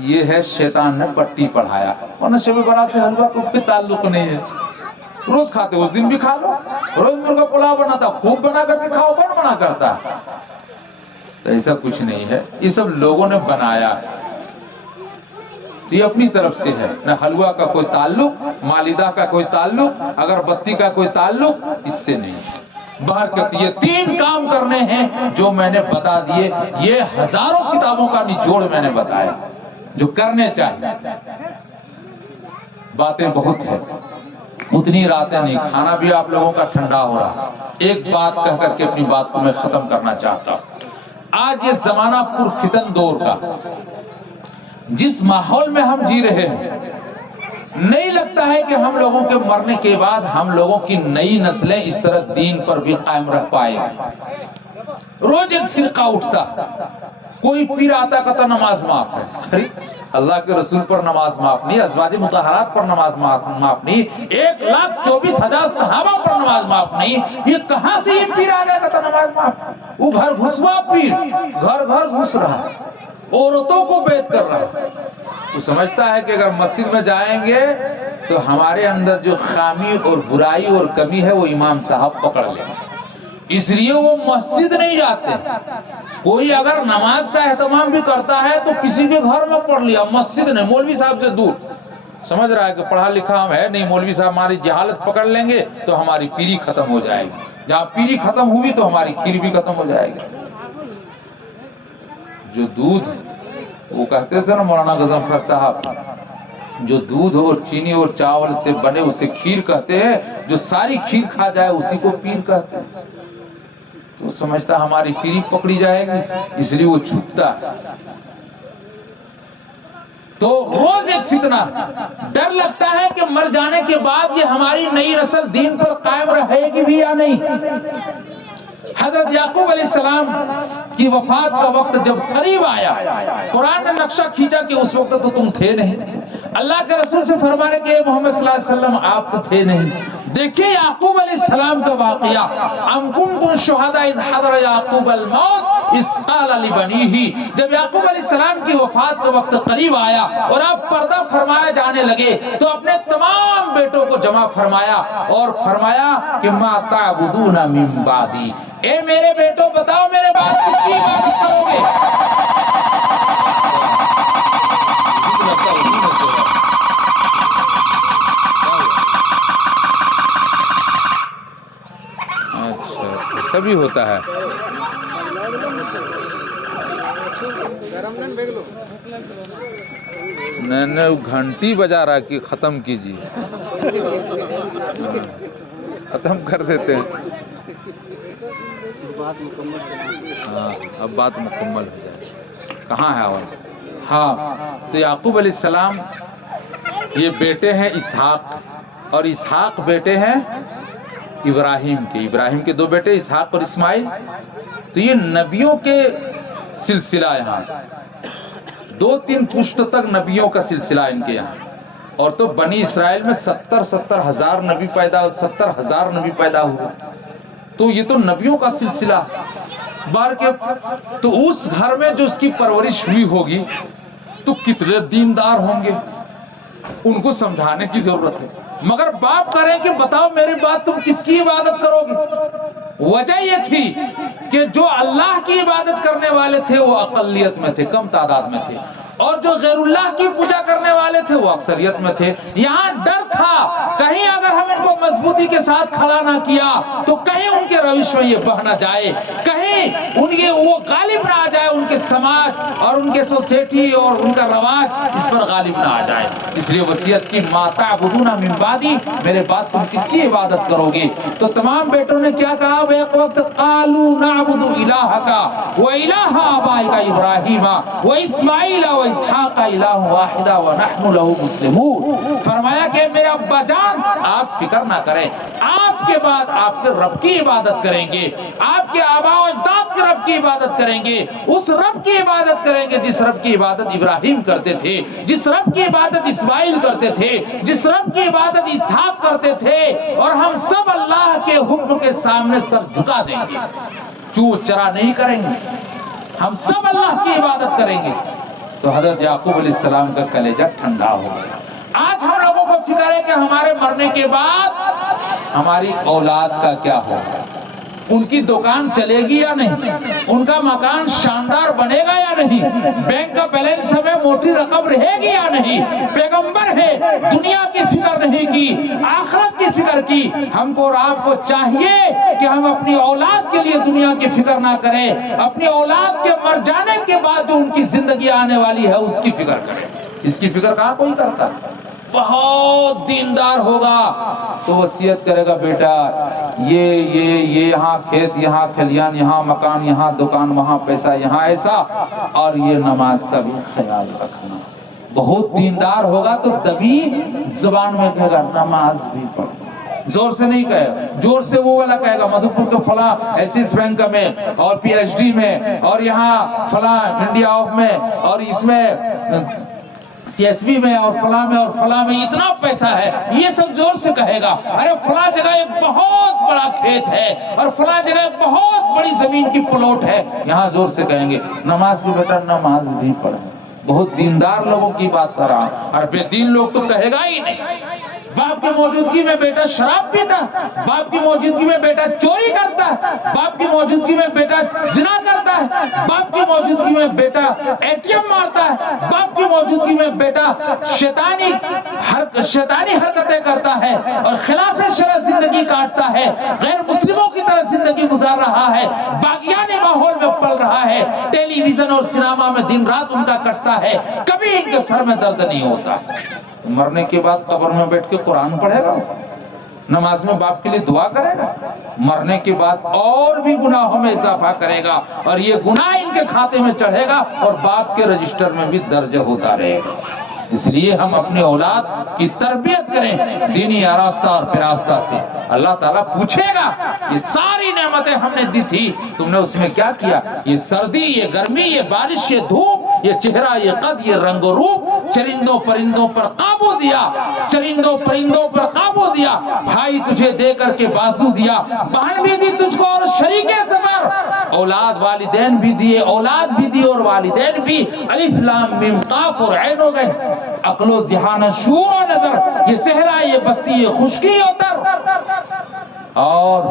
یہ ہے شیطان نے پٹی پڑھایا. ورنہ شب برات سے حلوہ کو کوئی تعلق نہیں ہے. روز کھاتے اس دن بھی کھا لو. روز مرغا پلاؤ بناتا خوب بنا کر کے کھاؤ. کون منع کرتا؟ تو ایسا کچھ نہیں ہے، یہ سب لوگوں نے بنایا. یہ اپنی طرف سے ہے. نہ حلوہ کا کوئی تعلق، مالیدہ کا کوئی تعلق، اگربتی کا کوئی تعلق اس سے نہیں. برکت یہ 3 کام کرنے ہیں جو میں نے بتا دیے. یہ ہزاروں کتابوں کا نچوڑ میں نے بتایا جو کرنے چاہیے. باتیں بہت ہیں، اتنی راتیں نہیں. کھانا بھی آپ لوگوں کا ٹھنڈا ہو رہا. ایک بات کہہ کر کے اپنی بات کو میں ختم کرنا چاہتا ہوں. آج یہ زمانہ پرفتن دور کا، جس ماحول میں ہم جی رہے ہیں، نہیں لگتا ہے کہ ہم لوگوں کے مرنے کے بعد ہم لوگوں کی نئی نسلیں اس طرح دین پر بھی قائم رہ پائے. روز ایک فرقہ اٹھتا، کوئی پیر آتا کہتا نماز معاف ہے. ارے اللہ کے رسول پر نماز معاف نہیں، ازواج مطہرات پر نماز معاف نہیں، 1,24,000 صحابہ پر نماز معاف نہیں. یہ کہاں سے یہ پیر آ گیا کہتا نماز معاف؟ وہ گھر گھسوا پیر گھر گھر گھس رہا، عورتوں کو بیعت کر رہا. وہ سمجھتا ہے کہ اگر مسجد میں جائیں گے تو ہمارے اندر جو خامی اور برائی اور کمی ہے وہ امام صاحب پکڑ لیں گے، اس لیے وہ مسجد نہیں جاتے. کوئی اگر نماز کا اہتمام بھی کرتا ہے تو کسی کے گھر میں پڑھ لیا، مسجد نے، مولوی صاحب سے دور. سمجھ رہا ہے کہ پڑھا لکھا ہم ہے نہیں، مولوی صاحب ہماری جہالت پکڑ لیں گے تو ہماری پیری ختم ہو جائے گی. جہاں پیری ختم ہوئی تو ہماری کھیر بھی ختم ہو جائے گی. جو دودھ، وہ کہتے تھے نا مولانا غضنفر صاحب، جو دودھ اور چینی اور چاول سے بنے اسے کھیر کہتے ہیں، جو ساری کھیر کھا جائے اسی کو پیر کہتے ہیں. تو سمجھتا ہماری پیری پکڑی جائے گی، اس لیے وہ چھپتا. تو روز ایک فتنہ، ڈر لگتا ہے کہ مر جانے کے بعد یہ ہماری نئی نسل دین پر قائم رہے گی بھی یا نہیں. حضرت یعقوب علیہ السلام کی وفات کا وقت جب قریب آیا، قرآن نے نقشہ کھینچا کہ اس وقت تو تم تھے نہیں. اللہ کے رسول سے فرمانے کہ محمد صلی اللہ علیہ وسلم آپ تو تھے نہیں. دیکھیں یعقوب علیہ السلام کا واقعہ. ام کنتم شہداء اذ حضر یعقوب الموت اذ قال لبنیہ. جب یعقوب علیہ السلام کی وفات کا وقت قریب آیا اور اب پردہ فرمایا جانے لگے تو اپنے تمام بیٹوں کو جمع فرمایا اور فرمایا کہ ما تعبدون من بعدی، اے میرے بیٹوں بتاؤ میرے بعد کس کی عبادت کرو گے؟ اچھا سبھی ہوتا ہے. نہیں گھنٹی بجا رہا کہ ختم کیجیے. ختم کر دیتے ہیں. ہاں اب بات مکمل ہو جائے. کہاں ہے آواز؟ ہاں تو یعقوب علیہ السلام یہ بیٹے ہیں اسحاق، اور اسحاق بیٹے ہیں ابراہیم کے، ابراہیم کے دو بیٹے اسحاق اور اسماعیل. تو یہ نبیوں کے سلسلہ یہاں 2-3 پشت تک نبیوں کا سلسلہ ان کے یہاں. اور تو بنی اسرائیل میں 70 ہزار نبی پیدا ہوئے، 70 ہزار نبی پیدا ہوئے. تو یہ تو نبیوں کا سلسلہ بار کے. تو اس گھر میں جو اس کی پرورش ہوئی ہوگی تو کتنے دیندار ہوں گے، ان کو سمجھانے کی ضرورت ہے. مگر باپ کریں کہ بتاؤ میری بات تم کس کی عبادت کرو گے؟ وجہ یہ تھی کہ جو اللہ کی عبادت کرنے والے تھے وہ اقلیت میں تھے، کم تعداد میں تھے، اور جو غیر اللہ کی پوجا کرنے والے تھے وہ اکثریت میں تھے. یہاں ڈر تھا کہیں اگر ہم ان کو مضبوطی کے ساتھ کھڑا نہ کیا تو کہیں ان کے روش میں یہ بہ نہ جائے، کہیں ان کے وہ غالب نہ آ جائے، ان کے سماج اور ان کے سوسائٹی اور ان کا رواج اس پر غالب نہ آ جائے. اس لیے وصیت کی ما تعبدون من بعدی، میرے بعد تم کس کی عبادت کرو گے؟ تو تمام بیٹوں نے کیا کہا ایک وقت؟ قالوا نعبد الہک و الہ آبائک ابراہیم و اسماعیل و اسحاق الہ واحد ونحن له مسلمون. فرمایا کہ میرے ابا جان آپ فکر نہ کریں، آپ کے بعد آپ کے رب کی عبادت کریں گے، آپ کے آباء و اجداد کے رب کی عبادت کریں گے، اس رب کی عبادت کریں گے جس رب کی عبادت ابراہیم کرتے تھے، جس رب کی عبادت اسماعیل کرتے تھے، جس رب کی عبادت اسحاق کرتے تھے. اور ہم سب اللہ کے حکم کے سامنے سر جھکا دیں گے، چور چرا نہیں کریں گے، ہم سب اللہ کی عبادت کریں گے. تو حضرت یعقوب علیہ السلام کا کلیجہ ٹھنڈا ہو گیا. آج ہم لوگوں کو فکر ہے کہ ہمارے مرنے کے بعد ہماری اولاد کا کیا ہوگا، ان کی دکان چلے گی یا نہیں، ان کا مکان شاندار بنے گا یا نہیں، بینک کا بیلنس ہمیں موٹی رقم رہے گی یا نہیں. پیغمبر ہے، دنیا کی فکر نہیں کی، آخرت کی فکر کی. ہم کو اور آپ کو چاہیے کہ ہم اپنی اولاد کے لیے دنیا کی فکر نہ کریں، اپنی اولاد کے مر جانے کے بعد جو ان کی زندگی آنے والی ہے اس کی فکر کریں. اس کی فکر کہاں کوئی کرتا؟ بہت دیندار ہوگا تو وصیت کرے گا بیٹا یہ یہاں کھیت، یہاں کھلیان، یہاں مکان، یہاں دکان، وہاں پیسہ، یہاں ایسا، اور یہ نماز کا بھی خیال رکھنا. بہت دیندار ہوگا تو دبی زبان میں کہے گا نماز بھی پڑھ، زور سے نہیں کہے گا، زور سے وہ والا کہے گا مدھوپور کے فلاں ایسس بینک میں اور پی ایچ ڈی میں اور یہاں فلاں انڈیا آف میں اور اس میں سی ایس بی میں اور فلاں میں اور فلاں میں اتنا پیسہ ہے، یہ سب زور سے کہے گا. ارے فلاں جگہ ایک بہت بڑا کھیت ہے اور فلاں جگہ ایک بہت بڑی زمین کی پلاٹ ہے، یہاں زور سے کہیں گے نماز کی بیٹا نماز بھی پڑھ. بہت دیندار لوگوں کی بات کر رہا ہوں، اور بے دین لوگ تو کہے گا ہی نہیں. باپ کی موجودگی میں بیٹا شراب پیتا، باپ کی موجودگی میں بیٹا چوری کرتا ہے، باپ کی موجودگی میں بیٹا زنا کرتا ہے، باپ کی موجودگی میں بیٹا اے ٹی ایم مارتا ہے، باپ کی موجودگی میں بیٹا شیطانی حرکتیں کرتا ہے اور خلاف شرع زندگی کاٹتا ہے، غیر مسلموں کی طرح زندگی گزار رہا ہے، باغیانے ماحول میں پل رہا ہے، ٹیلی ویژن اور سینما میں دن رات ان کا کٹتا ہے، کبھی ان کے سر میں درد نہیں ہوتا. مرنے کے بعد قبر میں بیٹھ کے قرآن پڑھے گا، نماز میں باپ کے لیے دعا کرے گا، مرنے کے بعد اور بھی گناہوں میں اضافہ کرے گا اور یہ گناہ ان کے کھاتے میں چڑھے گا اور باپ کے رجسٹر میں بھی درج ہوتا رہے گا. اس لیے ہم اپنے اولاد کی تربیت کریں دینی آراستہ اور فراستہ سے. اللہ تعالیٰ پوچھے گا یہ ساری نعمتیں ہم نے دی تھی تم نے اس میں کیا کیا؟ یہ سردی، یہ گرمی، یہ بارش، یہ دھوپ، یہ چہرہ، یہ قد، یہ رنگ و روپ، چرندوں پرندوں پر قابو دیا، چرندوں پرندوں پر قابو دیا، بھائی تجھے دے کر کے بازو دیا، بہن بھی دی تجھ کو اور شریک سفر، اولاد والدین بھی دیے، اولاد بھی دی اور والدین بھی. الف لام میم قاف اور عین ہو گئے، عقل و ذہان شعور و نظر، یہ صحرا، یہ بستی، یہ خشکی اتر، اور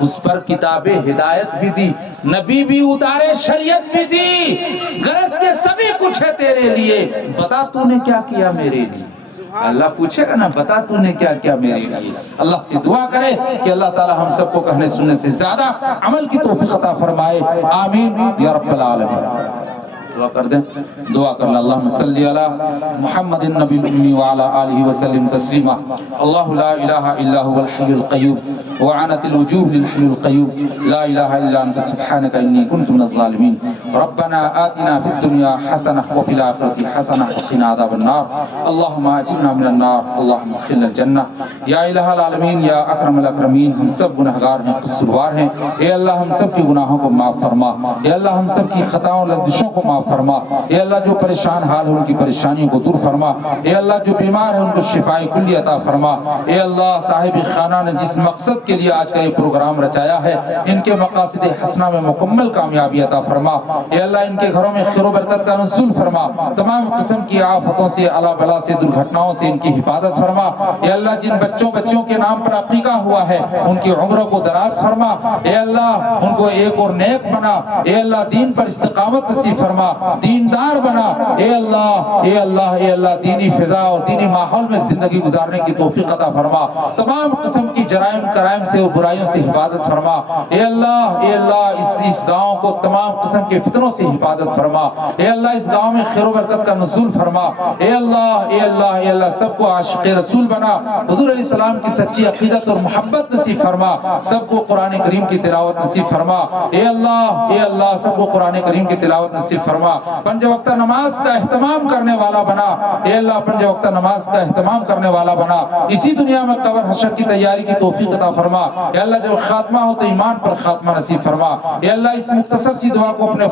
اس پر کتاب ہدایت بھی دی، نبی بھی اتارے، شریعت بھی دی، غرض کے سبھی کچھ ہے تیرے لیے، بتا تو نے کیا کیا میرے لیے. اللہ پوچھے گا نا بتا تو نے کیا کیا میرے لیے. اللہ سے دعا کرے کہ اللہ تعالی ہم سب کو کہنے سننے سے زیادہ عمل کی توفیق عطا فرمائے. آمین یا رب العالمین. دعا کر دیں. دعا کر لیں. اللہم صلی علی محمد النبی الامی وعلی آلہ وسلم تسلیما. اللہ لا الہ الا هو الحی القیوم وعنت الوجوہ للحی القیوم لا الہ الا انت سبحانک انی کنت من الظالمین. ربنا آتنا فی الدنیا حسنہ وفی الآخرۃ حسنہ وقنا عذاب النار. اللہم اجرنا من النار. اللہم ادخلنا الجنہ. یا الہ العالمین، یا اکرم الاکرمین، ہم سب گنہگار ہیں، قصوروار ہیں. اے اللہ ہم سب کی گناہوں کو معاف فرما. اے اللہ ہم سب کی خطاؤں لغزشوں کو معاف فرما. اے اللہ جو پریشان حال ہے ان کی پریشانیوں کو دور فرما. اے اللہ جو بیمار ہے ان کو شفائے کلی عطا فرما. اے اللہ صاحب خانہ نے جس مقصد کے لیے آج کا یہ پروگرام رچایا ہے ان کے مقاصد حسنہ میں مکمل کامیابی عطا فرما. اے اللہ ان کے گھروں میں خیر و برکت کا نزول فرما. تمام قسم کی آفتوں سے، الا بلا سے، درگھٹناؤں سے ان کی حفاظت فرما. اے اللہ جن بچوں کے نام پر عقیقہ ہوا ہے ان کی عمروں کو دراز فرما. اے اللہ ان کو ایک اور نیک بنا. اے اللہ دین پر استقامت نصیب فرما، دیندار بنا. اے اللہ اے اللہ اے اللہ دینی فضا اور دینی ماحول میں زندگی گزارنے کی توفیق عطا فرما. تمام قسم کی جرائم کرائم سے اور برائیوں سے حفاظت فرما. اے اللہ اس گاؤں کو تمام قسم کے فتنوں سے حفاظت فرما. اے اللہ اس گاؤں میں خیر و برکت کا نزول فرما. اے اللہ سب کو عاشق رسول بنا. حضور علیہ السلام کی سچی عقیدت اور محبت نصیب فرما. سب کو قرآن کریم کی تلاوت نصیب فرما. اے اللہ سب کو قرآن کریم کی تلاوت نصیب فرما. پنج وقتہ نماز کا اہتمام کرنے والا بنا. اے اللہ پنج وقتہ نماز کا اہتمام کرنے والا بنا. اسی دنیا میں قبر حشر کی تیاری کی توفیق عطا فرما. اے اللہ جب خاتمہ ہو تو ایمان پر خاتمہ نصیب فرما. اے اللہ اس مختصر سی دعا کو اپنے